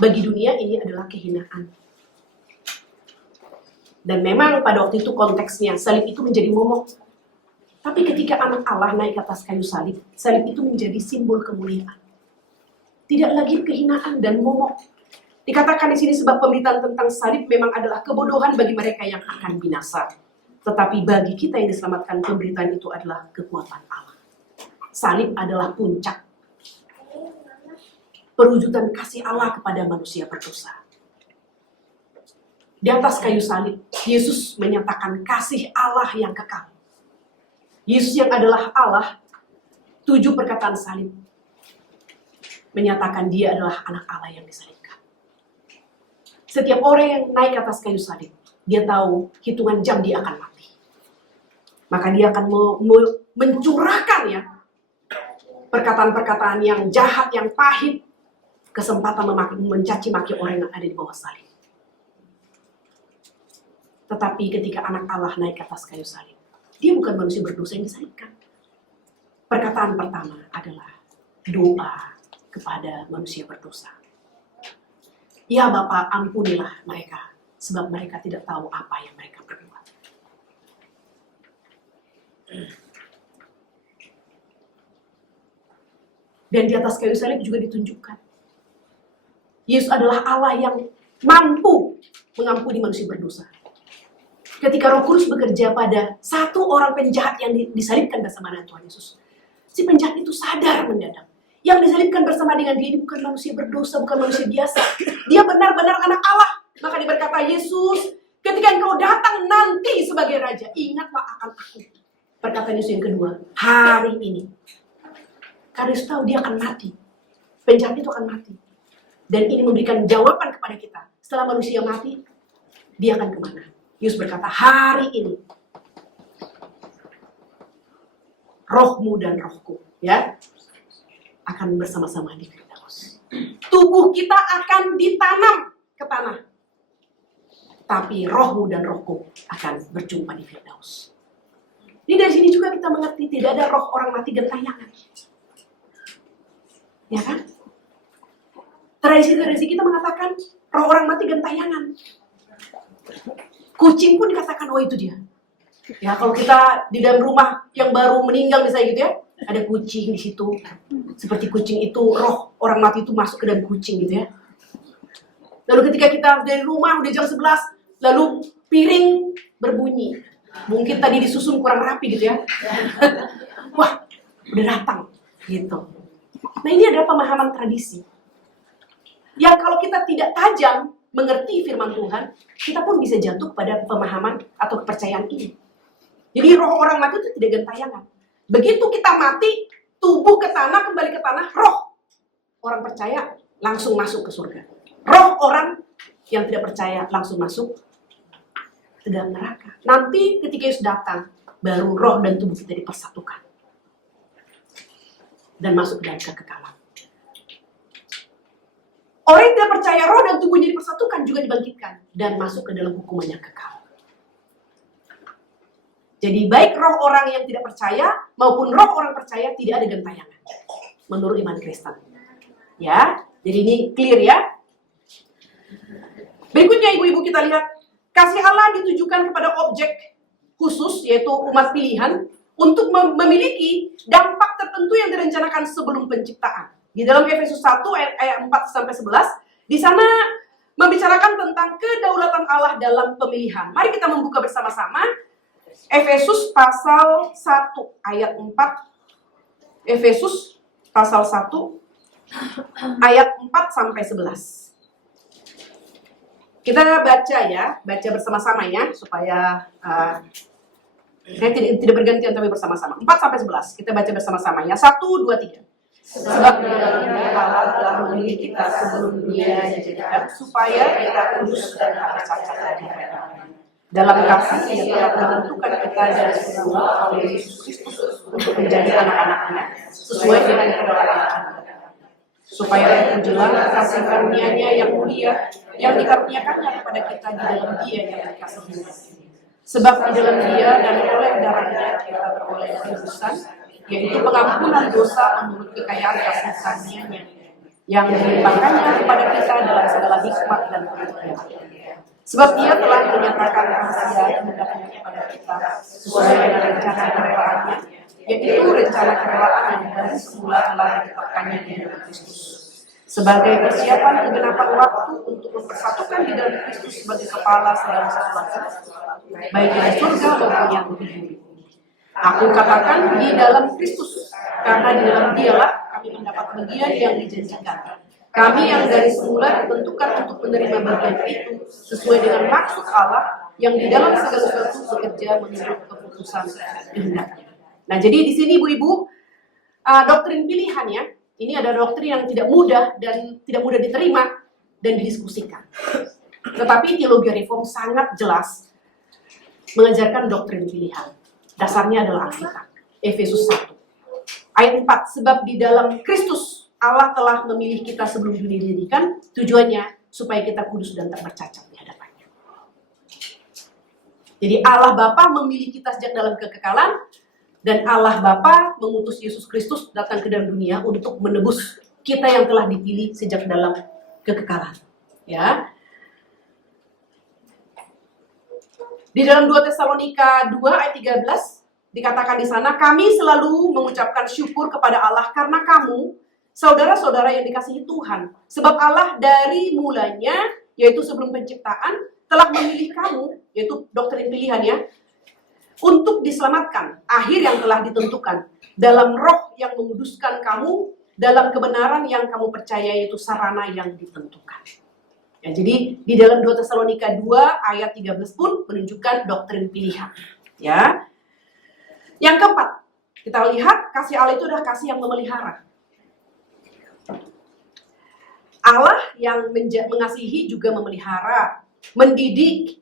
Bagi dunia ini adalah kehinaan. Dan memang pada waktu itu konteksnya salib itu menjadi momok. Tapi ketika anak Allah naik ke atas kayu salib, salib itu menjadi simbol kemuliaan. Tidak lagi kehinaan dan momok. Dikatakan di sini sebab pemberitaan tentang salib memang adalah kebodohan bagi mereka yang akan binasa. Tetapi bagi kita yang diselamatkan, pemberitaan itu adalah kekuatan Allah. Salib adalah puncak perwujudan kasih Allah kepada manusia berdosa. Di atas kayu salib, Yesus menyatakan kasih Allah yang kekal. Yesus yang adalah Allah, 7 perkataan salib menyatakan dia adalah anak Allah yang disalibkan. Setiap orang yang naik ke atas kayu salib, dia tahu hitungan jam dia akan mati. Maka dia akan mencurahkan ya perkataan-perkataan yang jahat, yang pahit, kesempatan mencaci maki orang yang ada di bawah salib. Tetapi ketika anak Allah naik ke atas kayu salib, dia bukan manusia berdosa yang disalibkan. Perkataan pertama adalah doa kepada manusia berdosa. Ya Bapa, ampunilah mereka, sebab mereka tidak tahu apa yang mereka perbuat. Dan di atas kayu salib juga ditunjukkan, Yesus adalah Allah yang mampu mengampuni manusia berdosa. Ketika Roh Kudus bekerja pada satu orang penjahat yang disalibkan bersama dengan Tuhan Yesus, si penjahat itu sadar mendadak. Yang disalibkan bersama dengan dia ini bukan manusia berdosa, bukan manusia biasa. Dia benar-benar anak Allah. Maka dia berkata, Yesus, ketika engkau datang nanti sebagai raja, ingatlah akan aku. Perkataan Yesus yang kedua, hari ini. Karena Yesus tahu dia akan mati. Penjahat itu akan mati. Dan ini memberikan jawaban kepada kita. Setelah manusia mati, dia akan kemana? Yesus berkata, hari ini. Rohmu dan rohku. Ya. akan bersama-sama di Firdaus. Tubuh kita akan ditanam ke tanah. Tapi rohmu dan rohku akan berjumpa di Firdaus. Jadi dari sini juga kita mengerti tidak ada roh orang mati gentayangan. Ya kan? Tradisi-tradisi kita mengatakan roh orang mati gentayangan. Kucing pun dikatakan, oh itu dia. Ya kalau kita di dalam rumah yang baru meninggal misalnya gitu ya, ada kucing di situ. Seperti kucing itu, roh orang mati itu masuk ke dalam kucing gitu ya. Lalu ketika kita dari rumah udah jam 11, lalu piring berbunyi. Mungkin tadi disusun kurang rapi gitu ya. Wah, udah datang gitu. Nah ini adalah pemahaman tradisi. Ya kalau kita tidak tajam mengerti firman Tuhan, kita pun bisa jatuh pada pemahaman atau kepercayaan ini. Jadi roh orang mati itu tidak gentayangan. Begitu kita mati, tubuh ke tanah, kembali ke tanah, roh orang percaya langsung masuk ke surga. Roh orang yang tidak percaya langsung masuk ke dalam neraka. Nanti ketika Yesus datang, baru roh dan tubuh kita dipersatukan. Dan masuk ke dalam kekekalan. Orang yang tidak percaya roh dan tubuhnya dipersatukan juga dibangkitkan. Dan masuk ke dalam hukuman yang kekal. Jadi baik roh orang yang tidak percaya maupun roh orang percaya tidak ada gentayangan menurut iman Kristen. Ya, jadi ini clear ya. Berikutnya ibu-ibu kita lihat kasih Allah ditujukan kepada objek khusus yaitu umat pilihan untuk memiliki dampak tertentu yang direncanakan sebelum penciptaan. Di dalam Efesus 1 ayat 4 sampai 11 di sana membicarakan tentang kedaulatan Allah dalam pemilihan. Mari kita membuka bersama-sama Efesus pasal 1 ayat 4. Efesus pasal 1 ayat 4 sampai 11. Kita baca ya, baca bersama-sama ya supaya saya tidak bergantian tapi bersama-sama. 4 sampai 11. Kita baca bersama-sama ya. 1 2 3. Sebab di dalamnya Allah telah memilih kita sebelum dunia dijadikan supaya kita kudus dan tak bercacat dari hadapan. Dalam kasih ia telah menentukan kita dari semula oleh Yesus Kristus untuk menjadi anak-anaknya sesuai dengan kedaulatan supaya menjelang kasih karunia-Nya yang mulia yang dikaruniakannya kepada kita di dalam Dia yang dikasihi. Sebab di dalam Dia dan oleh darahnya kita beroleh tebusan, yaitu pengampunan dosa menurut kekayaan kasih karunia-Nya yang dilimpahkannya kepada kita dalam segala hikmat dan pengertian. Sebab Dia telah menyatakan rahasia hendaknya kepada kita sesuai dengan rencana kerelaan-Nya, yaitu rencana kerelaan yang dari semula telah ditetapkannya di dalam Kristus. Sebagai persiapan kegenapan waktu untuk mempersatukan di dalam Kristus sebagai kepala segala sesuatu, baik di surga maupun yang di bumi. Aku katakan di dalam Kristus, karena di dalam Dialah kami mendapat bagian yang dijanjikan. Kami yang dari semula ditentukan untuk menerima bagian itu sesuai dengan maksud Allah yang di dalam segala sesuatu bekerja menurut keputusan kehendaknya. Nah, jadi di sini ibu-ibu doktrin pilihan ya, ini ada doktrin yang tidak mudah dan tidak mudah diterima dan didiskusikan. Tetapi teologi reform sangat jelas mengajarkan doktrin pilihan. Dasarnya adalah Alkitab. Efesus 1 ayat 4. Sebab di dalam Kristus Allah telah memilih kita sebelum dunia dijadikan, tujuannya supaya kita kudus dan tak bercacat di hadapannya. Jadi Allah Bapa memilih kita sejak dalam kekekalan, dan Allah Bapa mengutus Yesus Kristus datang ke dalam dunia untuk menebus kita yang telah dipilih sejak dalam kekekalan. Ya. Di dalam 2 Tesalonika 2 ayat 13 dikatakan di sana, kami selalu mengucapkan syukur kepada Allah karena kamu saudara-saudara yang dikasihi Tuhan. Sebab Allah dari mulanya, yaitu sebelum penciptaan, telah memilih kamu, yaitu doktrin pilihan ya, untuk diselamatkan, akhir yang telah ditentukan, dalam roh yang menguduskan kamu, dalam kebenaran yang kamu percaya, yaitu sarana yang ditentukan. Ya, jadi di dalam 2 Tesalonika 2 ayat 13 pun menunjukkan doktrin pilihan. Ya. Yang keempat, kita lihat kasih Allah itu adalah kasih yang memelihara. Allah yang mengasihi juga memelihara, mendidik,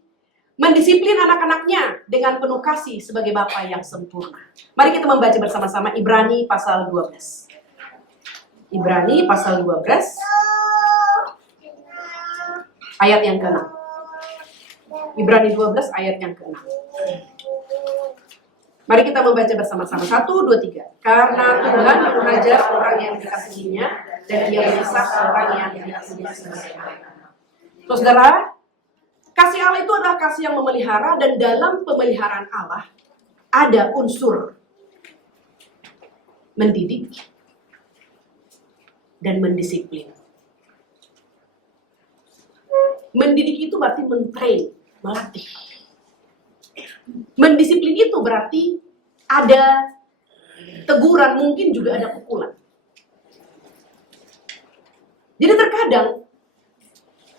mendisiplin anak-anaknya dengan penuh kasih sebagai Bapa yang sempurna. Mari kita membaca bersama-sama Ibrani pasal 12. Ibrani pasal 12 ayat yang ke-6. Ibrani 12 ayat yang ke-6. Mari kita membaca bersama-sama. 1, 2, 3. Karena Tuhan mengajar orang yang dikasihinya dan Ia menyiksa orang yang dikasihinya sebagai anak. Saudara, kasih Allah itu adalah kasih yang memelihara, dan dalam pemeliharaan Allah ada unsur mendidik dan mendisiplin. Mendidik itu berarti mentrain, melatih. Mendisiplin itu berarti ada teguran, mungkin juga ada pukulan. Jadi terkadang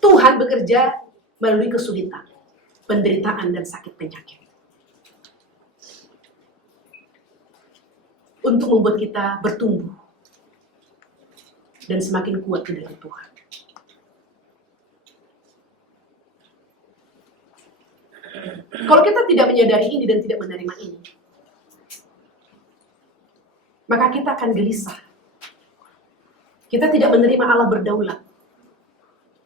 Tuhan bekerja melalui kesulitan, penderitaan, dan sakit penyakit untuk membuat kita bertumbuh dan semakin kuat di dalam Tuhan. Kalau kita tidak menyadari ini dan tidak menerima ini, maka kita akan gelisah. Kita tidak menerima Allah berdaulat.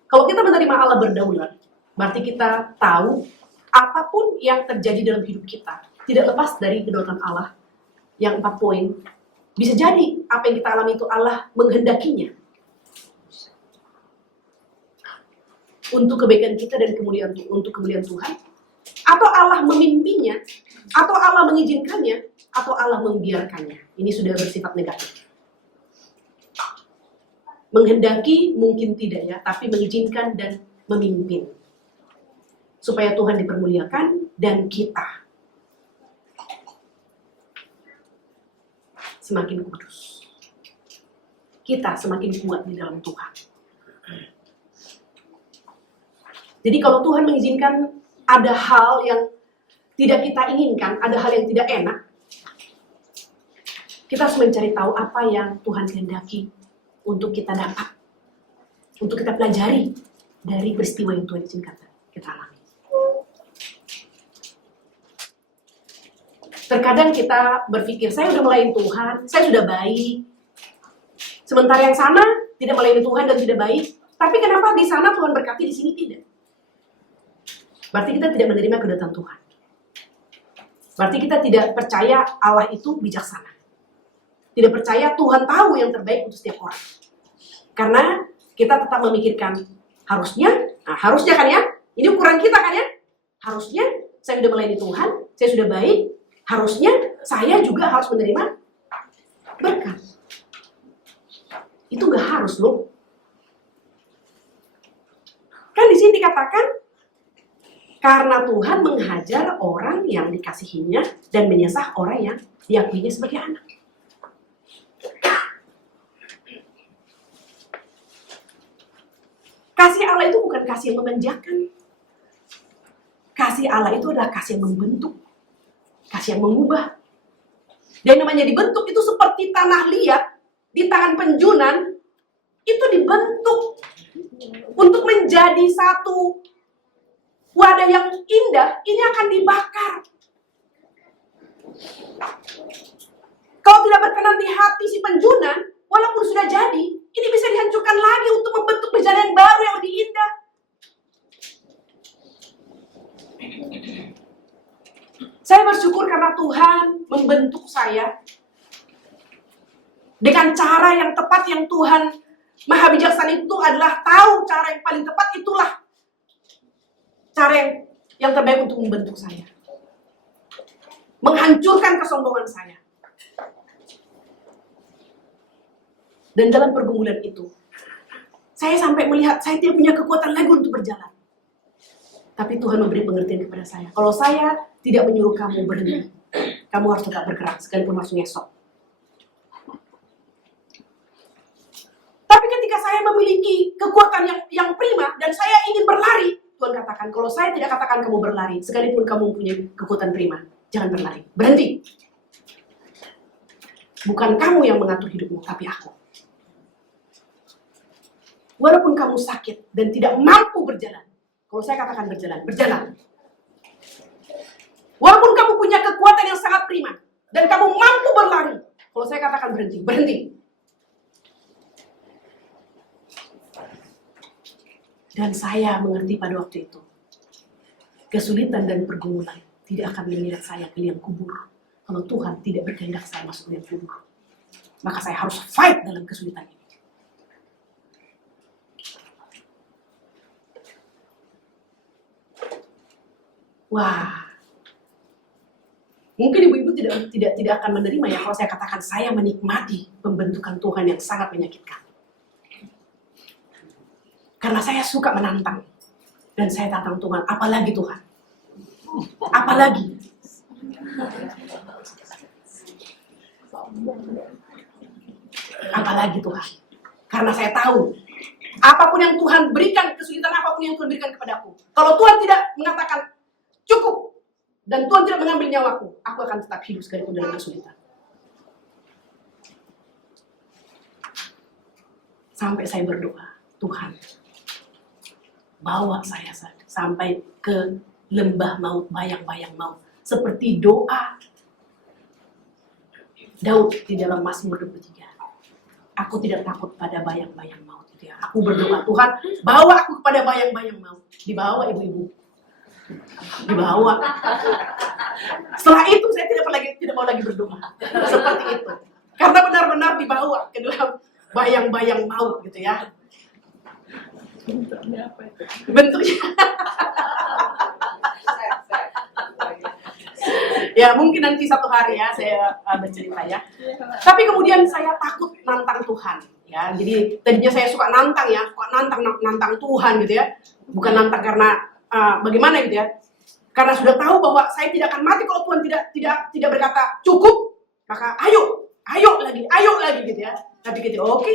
Kalau kita menerima Allah berdaulat, berarti kita tahu apapun yang terjadi dalam hidup kita tidak lepas dari kedaulatan Allah yang 4 poin. Bisa jadi apa yang kita alami itu Allah menghendakinya untuk kebaikan kita dan untuk kemuliaan Tuhan, atau Allah memimpinya, atau Allah mengizinkannya, atau Allah membiarkannya. Ini sudah bersifat negatif. Menghendaki mungkin tidak ya, tapi mengizinkan dan memimpin supaya Tuhan dipermuliakan dan kita semakin kudus. Kita semakin kuat di dalam Tuhan. Jadi kalau Tuhan mengizinkan ada hal yang tidak kita inginkan, ada hal yang tidak enak, kita harus mencari tahu apa yang Tuhan kehendaki untuk kita dapat, untuk kita pelajari dari peristiwa yang Tuhan izinkan kita alami. Terkadang kita berpikir, saya sudah melayani Tuhan, saya sudah baik. Sementara yang sana tidak melayani Tuhan dan tidak baik, tapi kenapa di sana Tuhan berkati, di sini tidak? Berarti kita tidak menerima kedaulatan Tuhan. Berarti kita tidak percaya Allah itu bijaksana. Tidak percaya Tuhan tahu yang terbaik untuk setiap orang. Karena kita tetap memikirkan, harusnya kan ya, ini ukuran kita kan ya, harusnya saya sudah melayani Tuhan, saya sudah baik, harusnya saya juga harus menerima berkat. Itu gak harus loh. Kan di sini dikatakan, karena Tuhan menghajar orang yang dikasihinya dan menyesah orang yang diakuinya sebagai anak. Kasih Allah itu bukan kasih yang memanjakan. Kasih Allah itu adalah kasih yang membentuk. Kasih yang mengubah. Dan namanya dibentuk itu seperti tanah liat di tangan penjunan, itu dibentuk untuk menjadi satu wadah yang indah. Ini akan dibakar. Kalau tidak berkenan di hati si penjunan, walaupun sudah jadi, ini bisa dihancurkan lagi untuk membentuk bejana yang baru yang lebih indah. Saya bersyukur karena Tuhan membentuk saya dengan cara yang tepat, yang Tuhan Maha Bijaksana itu adalah tahu cara yang paling tepat, itulah cara yang terbaik untuk membentuk saya. Menghancurkan kesombongan saya. Dan dalam pergumulan itu, saya sampai melihat saya tidak punya kekuatan lagi untuk berjalan. Tapi Tuhan memberi pengertian kepada saya. Kalau saya tidak menyuruh kamu berhenti, kamu harus tetap bergerak, sekalipun harus ngesok. Tapi ketika saya memiliki kekuatan yang prima, dan saya ingin berlari, Tuhan katakan, kalau saya tidak katakan kamu berlari, sekalipun kamu punya kekuatan prima, jangan berlari, berhenti. Bukan kamu yang mengatur hidupmu, tapi aku. Walaupun kamu sakit dan tidak mampu berjalan, kalau saya katakan berjalan, berjalan. Walaupun kamu punya kekuatan yang sangat prima dan kamu mampu berlari, kalau saya katakan berhenti, berhenti. Dan saya mengerti pada waktu itu, kesulitan dan pergumulan tidak akan menyeret saya ke liang kubur. Kalau Tuhan tidak berkehendak saya masuk liang kubur, maka saya harus fight dalam kesulitan ini. Wah, mungkin ibu-ibu tidak akan menerima ya kalau saya katakan saya menikmati pembentukan Tuhan yang sangat menyakitkan. Karena saya suka menantang. Dan saya tantang Tuhan, apalagi Tuhan? Apalagi? Apalagi Tuhan? Karena saya tahu, apapun yang Tuhan berikan, kesulitan apapun yang Tuhan berikan kepadaku, kalau Tuhan tidak mengatakan cukup, dan Tuhan tidak mengambil nyawaku, aku akan tetap hidup sekalipun dalam kesulitan. Sampai saya berdoa, Tuhan, bawa saya sampai ke lembah maut, bayang-bayang maut. Seperti doa Daud di dalam Mazmur 23. Aku tidak takut pada bayang-bayang maut. Gitu ya. Aku berdoa, Tuhan, bawa aku kepada bayang-bayang maut. Dibawa ibu-ibu. Dibawa. Setelah itu saya tidak mau lagi berdoa. Seperti itu. Karena benar-benar dibawa ke dalam bayang-bayang maut gitu ya. Bentuknya apa itu? Bentuknya. Ya mungkin nanti satu hari ya saya bercerita ya. Tapi kemudian saya takut nantang Tuhan ya. Jadi tadinya saya suka nantang ya, nantang Tuhan gitu ya. Bukan nantang karena bagaimana gitu ya. Karena sudah tahu bahwa saya tidak akan mati kalau Tuhan tidak berkata cukup, maka ayo lagi gitu ya. Tapi gitu, oke.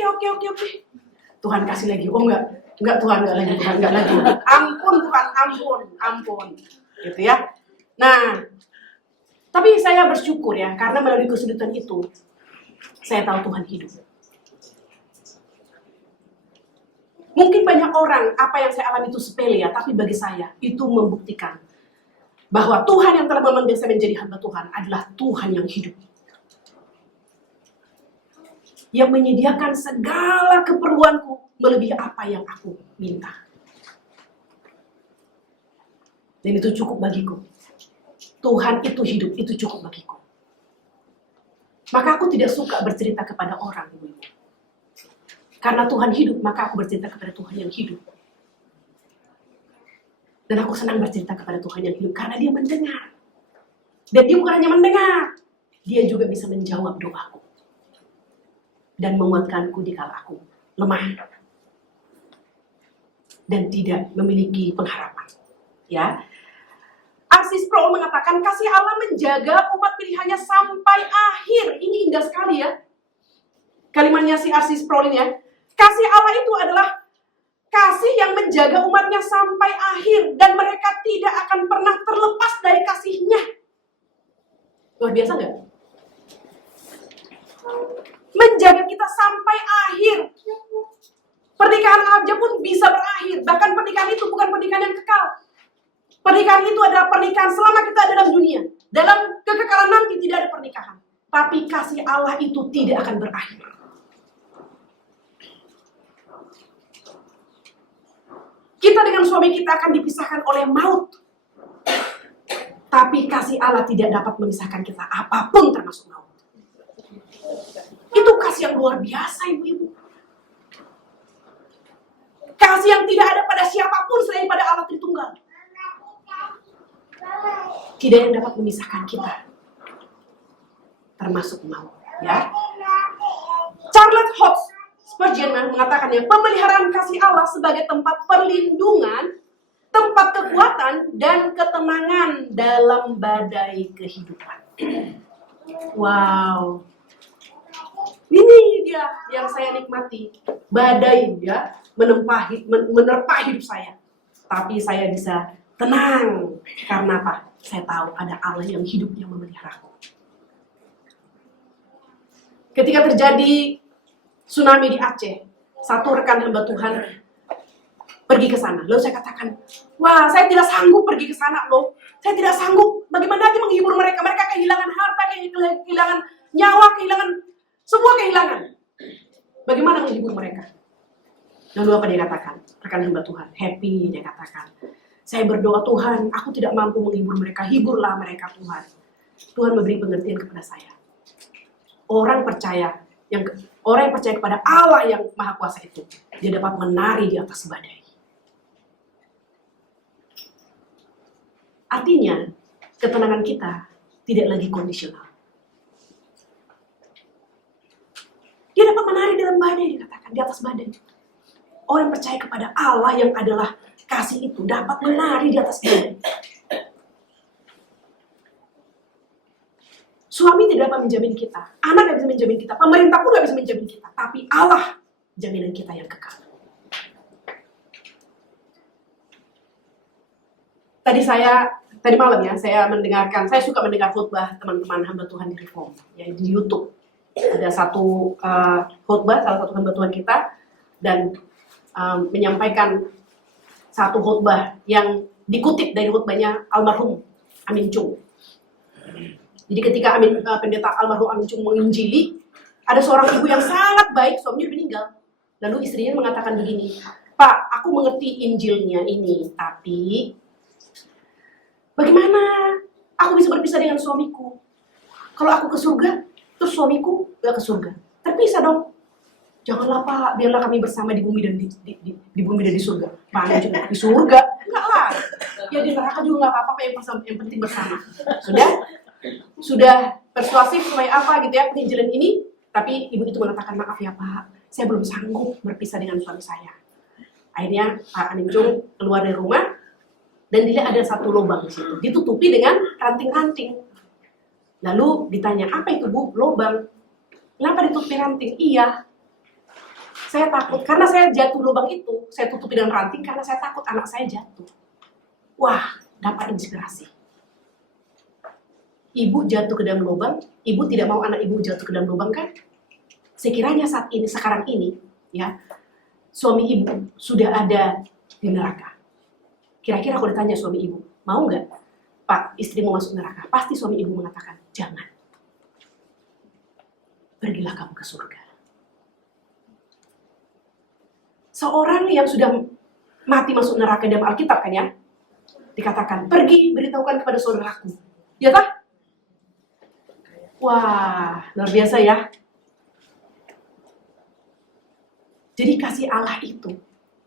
Tuhan kasih lagi. Oh enggak Tuhan, enggak lagi. Ampun Tuhan, ampun. Gitu ya. Nah, tapi saya bersyukur ya, karena melalui kesulitan itu, saya tahu Tuhan hidup. Mungkin banyak orang, apa yang saya alami itu sepele ya, tapi bagi saya, itu membuktikan bahwa Tuhan yang telah memanggil saya menjadi hamba Tuhan adalah Tuhan yang hidup. Yang menyediakan segala keperluanku melebihi apa yang aku minta. Dan itu cukup bagiku. Tuhan itu hidup, itu cukup bagiku. Maka aku tidak suka bercerita kepada orang, ibu-ibu. Karena Tuhan hidup, maka aku bercerita kepada Tuhan yang hidup. Dan aku senang bercerita kepada Tuhan yang hidup, karena dia mendengar. Dan dia bukan hanya mendengar, dia juga bisa menjawab doaku. Dan menguatkanku di kala aku lemah. Dan tidak memiliki pengharapan. Ya. R.C. Sproul mengatakan, kasih Allah menjaga umat pilihannya sampai akhir. Ini indah sekali ya. Kalimatnya si R.C. Sproul ini ya. Kasih Allah itu adalah kasih yang menjaga umatnya sampai akhir. Dan mereka tidak akan pernah terlepas dari kasihnya. Luar biasa nggak? Menjaga kita sampai akhir. Pernikahan aja pun bisa berakhir. Bahkan pernikahan itu bukan pernikahan yang kekal. Pernikahan itu adalah pernikahan selama kita ada dalam dunia. Dalam kekekalan nanti tidak ada pernikahan. Tapi kasih Allah itu tidak akan berakhir. Kita dengan suami kita akan dipisahkan oleh maut. Tapi kasih Allah tidak dapat memisahkan kita apapun termasuk maut. Itu kasih yang luar biasa, ibu-ibu. Kasih yang tidak ada pada siapapun selain pada Allah Tritunggal. Tidak yang dapat memisahkan kita, termasuk maut. Ya. Charles Hodge Spurgeon mengatakannya, pemeliharaan kasih Allah sebagai tempat perlindungan, tempat kekuatan dan ketenangan dalam badai kehidupan. Wow. Ini dia yang saya nikmati. Badai ya, menerpa hidup saya. Tapi saya bisa tenang. Karena apa? Saya tahu ada Allah yang hidup yang memeliharaku. Ketika terjadi tsunami di Aceh, satu rekan hamba Tuhan pergi ke sana. Lalu saya katakan, wah saya tidak sanggup pergi ke sana loh. Saya tidak sanggup. Bagaimana lagi menghibur mereka? Mereka kehilangan harta, kehilangan nyawa, kehilangan semua kehilangan. Bagaimana menghibur mereka? Lalu apa dia katakan? Rekan hamba Tuhan, happy dia katakan. Saya berdoa, Tuhan, aku tidak mampu menghibur mereka, hiburlah mereka Tuhan. Tuhan memberi pengertian kepada saya. Orang yang percaya kepada Allah yang Maha Kuasa itu, dia dapat menari di atas badai. Artinya, ketenangan kita tidak lagi kondisional. Dia dapat menari dalam badai, dikatakan, di atas badai. Orang yang percaya kepada Allah yang adalah kasih itu dapat menari di atas badai. Suami tidak dapat menjamin kita, anak tidak bisa menjamin kita, pemerintah pun tidak bisa menjamin kita, tapi Allah jaminan kita yang kekal. Tadi malam ya, saya suka mendengar khotbah teman-teman hamba Tuhan di Reform, ya, di YouTube. Ada satu khotbah, salah satu hamba Tuhan kita, dan menyampaikan satu khotbah yang dikutip dari khotbahnya almarhum Amin Chung. Jadi ketika pendeta almarhum Amin Chung menginjili, ada seorang ibu yang sangat baik, suaminya meninggal. Lalu istrinya mengatakan begini, Pak, aku mengerti Injilnya ini, tapi bagaimana aku bisa berpisah dengan suamiku? Kalau aku ke surga, terus suamiku gak ke surga. Terpisah dong. Janganlah Pak, biarlah kami bersama di bumi dan di bumi dan di surga. Mana juga di surga? Enggak lah. Ya di neraka juga nggak apa-apa, yang penting bersama. Sudah persuasif supaya apa gitu ya penginjilan ini, tapi ibu itu mengatakan, maaf ya Pak, saya belum sanggup berpisah dengan suami saya. Akhirnya Pak Amin Chung keluar dari rumah dan dilihat ada satu lubang di situ, ditutupi dengan ranting-ranting. Lalu ditanya, apa itu Bu? Lubang. Kenapa ditutupi ranting? Iya, saya takut karena saya jatuh lubang itu, saya tutupi dengan ranting karena saya takut anak saya jatuh. Wah, dapat inspirasi. Ibu jatuh ke dalam lubang, ibu tidak mau anak ibu jatuh ke dalam lubang kan? Sekiranya sekarang ini, ya, suami ibu sudah ada di neraka. Kira-kira aku ditanya suami ibu, mau nggak Pak istrimu masuk neraka? Pasti suami ibu mengatakan, jangan. Pergilah kamu ke surga. Seorang yang sudah mati masuk neraka dalam Alkitab kan ya, dikatakan, pergi beritahukan kepada saudaraku. Ya tak? Wah, luar biasa ya. Jadi kasih Allah itu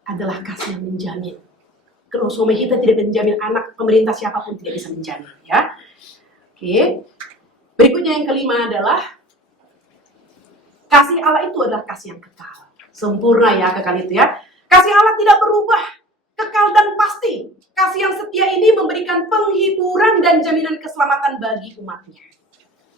adalah kasih yang menjamin. Kalau suami kita tidak menjamin anak, pemerintah siapapun tidak bisa menjamin ya. Oke. Berikutnya yang kelima adalah kasih Allah itu adalah kasih yang kekal. Sempurna ya kekal itu ya. Kasih Allah tidak berubah, kekal dan pasti. Kasih yang setia ini memberikan penghiburan dan jaminan keselamatan bagi umatnya.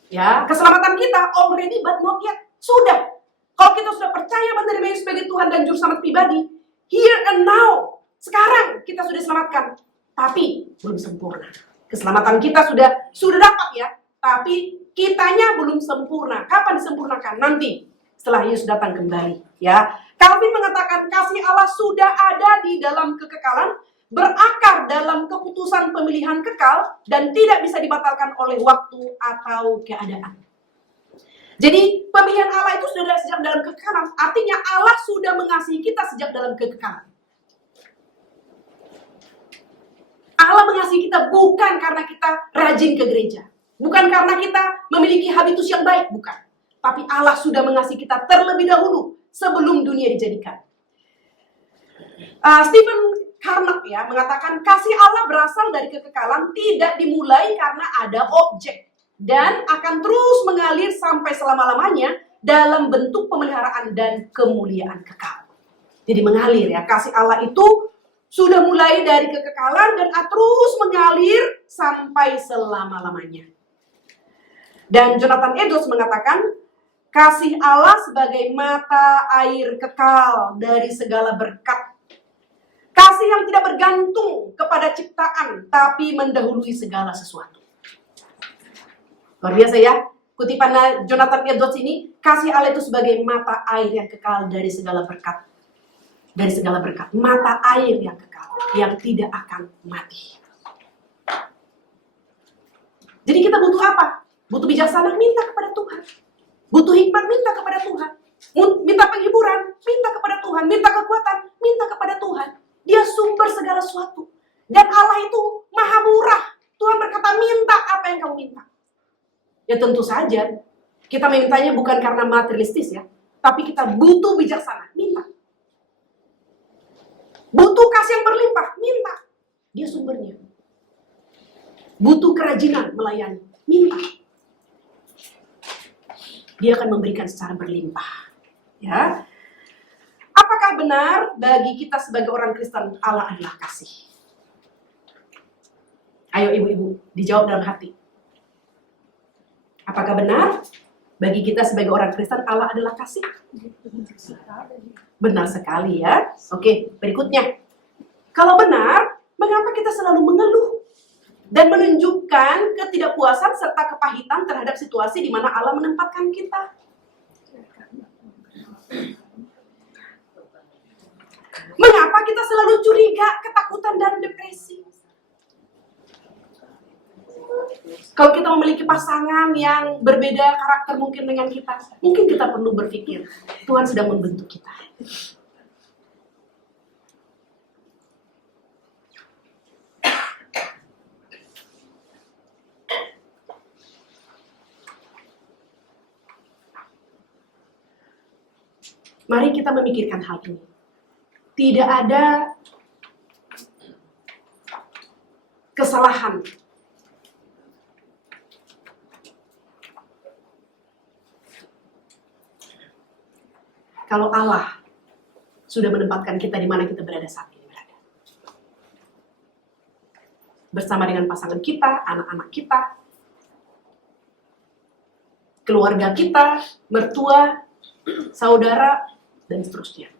Ya, keselamatan kita already but not yet. Sudah. Kalau kita sudah percaya menerima Yesus sebagai Tuhan dan Juru Selamat pribadi, here and now, sekarang kita sudah diselamatkan, tapi belum sempurna. Keselamatan kita sudah dapat ya, tapi kitanya belum sempurna. Kapan disempurnakan? Nanti setelah Yesus datang kembali. Ya, Calvin mengatakan kasih Allah sudah ada di dalam kekekalan, berakar dalam keputusan pemilihan kekal dan tidak bisa dibatalkan oleh waktu atau keadaan. Jadi pemilihan Allah itu sudah ada sejak dalam kekekalan. Artinya Allah sudah mengasihi kita sejak dalam kekekalan. Allah mengasihi kita bukan karena kita rajin ke gereja, bukan karena kita memiliki habitus yang baik, bukan. Tapi Allah sudah mengasihi kita terlebih dahulu sebelum dunia dijadikan. Stephen Carnap ya mengatakan kasih Allah berasal dari kekekalan, tidak dimulai karena ada objek dan akan terus mengalir sampai selama-lamanya dalam bentuk pemeliharaan dan kemuliaan kekal. Jadi mengalir ya, kasih Allah itu sudah mulai dari kekekalan dan terus mengalir sampai selama-lamanya. Dan Jonathan Edwards mengatakan kasih Allah sebagai mata air kekal dari segala berkat. Kasih yang tidak bergantung kepada ciptaan, tapi mendahului segala sesuatu. Luar biasa ya, kutipan Jonathan Edwards ini, kasih Allah itu sebagai mata air yang kekal dari segala berkat. Dari segala berkat, mata air yang kekal, yang tidak akan mati. Jadi kita butuh apa? Butuh bijaksana, minta kepada Tuhan. Butuh hikmat, minta kepada Tuhan. Minta penghiburan, minta kepada Tuhan. Minta kekuatan, minta kepada Tuhan. Dia sumber segala sesuatu. Dan Allah itu maha murah. Tuhan berkata, minta apa yang kamu minta. Ya tentu saja, kita mintanya bukan karena materialistis ya. Tapi kita butuh bijaksana, minta. Butuh kasih yang berlimpah, minta. Dia sumbernya. Butuh kerajinan melayani, minta. Dia akan memberikan secara berlimpah. Ya. Apakah benar bagi kita sebagai orang Kristen Allah adalah kasih? Ayo ibu-ibu, dijawab dalam hati. Apakah benar bagi kita sebagai orang Kristen Allah adalah kasih? Benar sekali ya. Oke, berikutnya. Kalau benar, mengapa kita selalu mengeluh dan menunjukkan ketidakpuasan serta kepahitan terhadap situasi di mana Allah menempatkan kita? Mengapa kita selalu curiga, ketakutan, dan depresi? Kalau kita memiliki pasangan yang berbeda karakter mungkin dengan kita, mungkin kita perlu berpikir, Tuhan sedang membentuk kita. Mari kita memikirkan hal ini. Tidak ada kesalahan kalau Allah sudah menempatkan kita di mana kita berada saat ini berada. Bersama dengan pasangan kita, anak-anak kita, keluarga kita, mertua, saudara, dan seterusnya.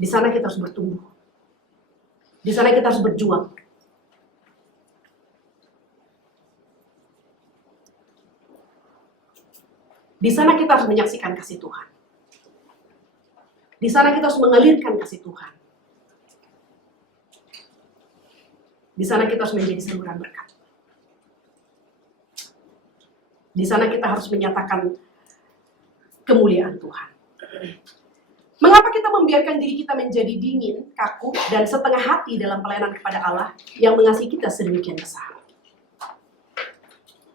Di sana kita harus bertumbuh. Di sana kita harus berjuang. Di sana kita harus menyaksikan kasih Tuhan. Di sana kita harus mengalirkan kasih Tuhan. Di sana kita harus menjadi saluran berkat. Di sana kita harus menyatakan kemuliaan Tuhan. Mengapa kita membiarkan diri kita menjadi dingin, kaku, dan setengah hati dalam pelayanan kepada Allah yang mengasihi kita sedemikian besar?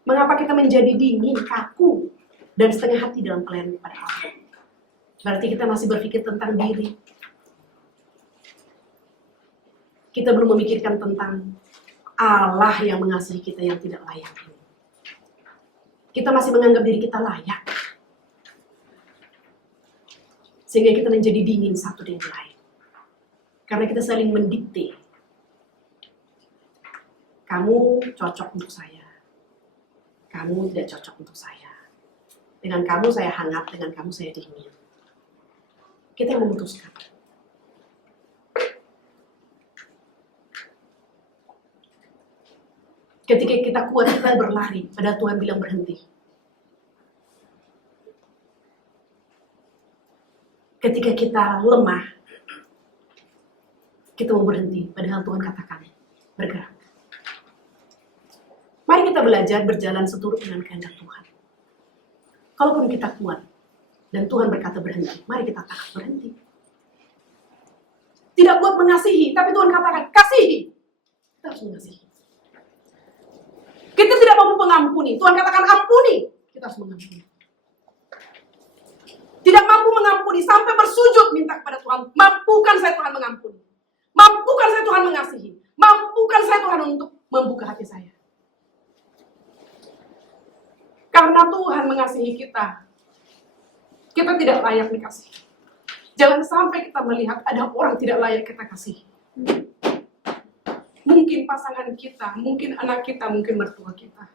Mengapa kita menjadi dingin, kaku, dan setengah hati dalam pelayanan kepada Allah? Berarti kita masih berpikir tentang diri. Kita belum memikirkan tentang Allah yang mengasihi kita yang tidak layak. Kita masih menganggap diri kita layak. Sehingga kita menjadi dingin satu dengan lain. Karena kita saling mendikte. Kamu cocok untuk saya. Kamu tidak cocok untuk saya. Dengan kamu saya hangat, dengan kamu saya dingin. Kita yang memutuskan. Ketika kita kuat, kita berlari. Padahal Tuhan bilang berhenti. Ketika kita lemah, kita mau berhenti. Padahal Tuhan katakan, bergerak. Mari kita belajar berjalan seturut dengan kehendak Tuhan. Kalaupun kita kuat, dan Tuhan berkata berhenti, mari kita taat berhenti. Tidak kuat mengasihi, tapi Tuhan katakan, kasihi. Kita harus mengasihi. Kita tidak mampu mengampuni, Tuhan katakan ampuni. Kita harus mengampuni. Tidak mampu mengampuni, sampai bersujud minta kepada Tuhan, mampukan saya Tuhan mengampuni. Mampukan saya Tuhan mengasihi. Mampukan saya Tuhan untuk membuka hati saya. Karena Tuhan mengasihi kita, kita tidak layak dikasih. Jangan sampai kita melihat ada orang tidak layak kita kasih. Mungkin pasangan kita, mungkin anak kita, mungkin mertua kita.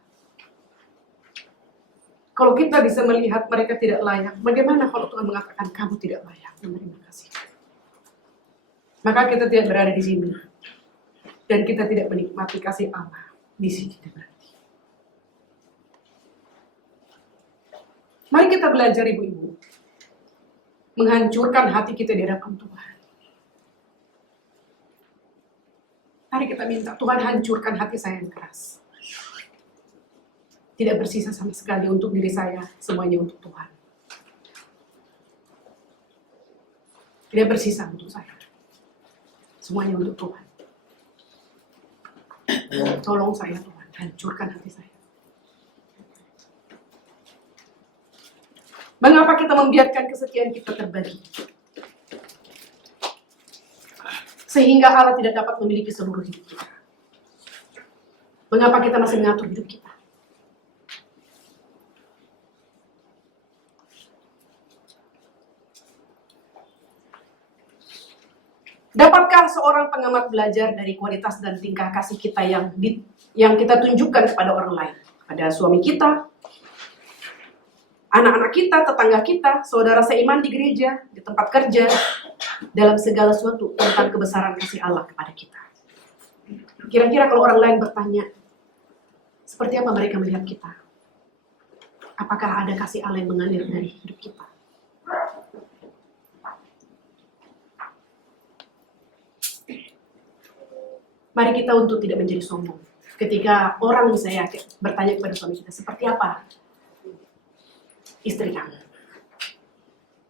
Kalau kita bisa melihat mereka tidak layak, bagaimana kalau Tuhan mengatakan kamu tidak layak menerima kasih? Maka kita tidak berada di sini. Dan kita tidak menikmati kasih Allah di sini berarti. Mari kita belajar ibu-ibu. Menghancurkan hati kita di hadapan Tuhan. Mari kita minta Tuhan hancurkan hati saya yang keras. Tidak bersisa sama sekali untuk diri saya, semuanya untuk Tuhan. Tidak bersisa untuk saya. Semuanya untuk Tuhan. Tolong saya Tuhan, hancurkan hati saya. Mengapa kita membiarkan kesetiaan kita terbagi? Sehingga Allah tidak dapat memiliki seluruh hidup kita. Mengapa kita masih mengatur hidup kita? Dapatkah seorang pengamat belajar dari kualitas dan tingkah kasih kita yang kita tunjukkan kepada orang lain? Pada suami kita, anak-anak kita, tetangga kita, saudara seiman di gereja, di tempat kerja, dalam segala sesuatu tentang kebesaran kasih Allah kepada kita. Kira-kira kalau orang lain bertanya, seperti apa mereka melihat kita? Apakah ada kasih Allah yang mengalir dari hidup kita? Mari kita untuk tidak menjadi sombong. Ketika orang misalnya bertanya kepada suami kita, seperti apa istri kamu?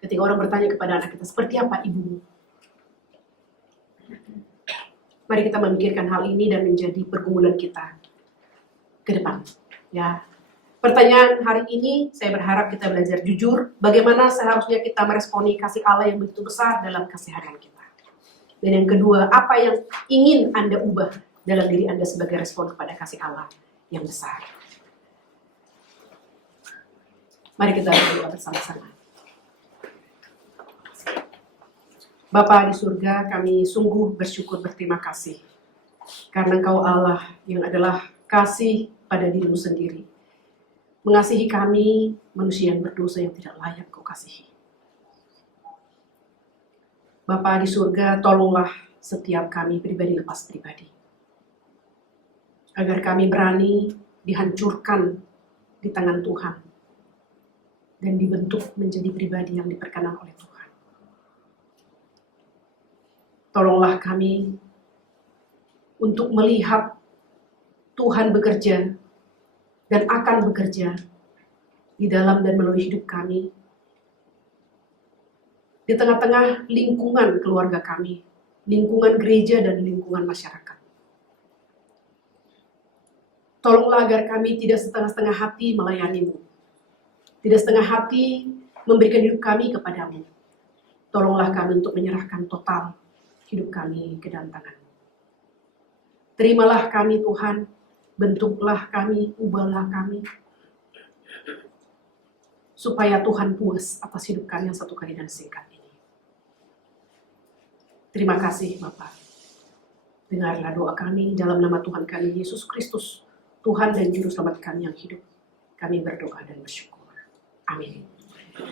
Ketika orang bertanya kepada anak kita, seperti apa ibumu? Mari kita memikirkan hal ini dan menjadi pergumulan kita ke depan. Ya, pertanyaan hari ini saya berharap kita belajar jujur bagaimana seharusnya kita meresponi kasih Allah yang begitu besar dalam keseharian kita. Dan yang kedua, apa yang ingin Anda ubah dalam diri Anda sebagai respon kepada kasih Allah yang besar. Mari kita berdoa bersama-sama. Bapa di surga, kami sungguh bersyukur berterima kasih. Karena Engkau Allah yang adalah kasih pada dirimu sendiri. Mengasihi kami, manusia yang berdosa yang tidak layak Kau kasihi. Bapa di surga, tolonglah setiap kami pribadi lepas pribadi. Agar kami berani dihancurkan di tangan Tuhan. Dan dibentuk menjadi pribadi yang diperkenan oleh Tuhan. Tolonglah kami untuk melihat Tuhan bekerja dan akan bekerja di dalam dan melalui hidup kami. Di tengah-tengah lingkungan keluarga kami, lingkungan gereja dan lingkungan masyarakat. Tolonglah agar kami tidak setengah-setengah hati melayani-Mu. Tidak setengah hati memberikan hidup kami kepadamu. Tolonglah kami untuk menyerahkan total hidup kami ke dalam tangan-Mu. Terimalah kami Tuhan, bentuklah kami, ubahlah kami. Supaya Tuhan puas atas hidup kami yang satu kali dan singkat ini. Terima kasih Bapak. Dengarlah doa kami dalam nama Tuhan kami Yesus Kristus, Tuhan dan Juru Selamat kami yang hidup. Kami berdoa dan bersyukur. Amin.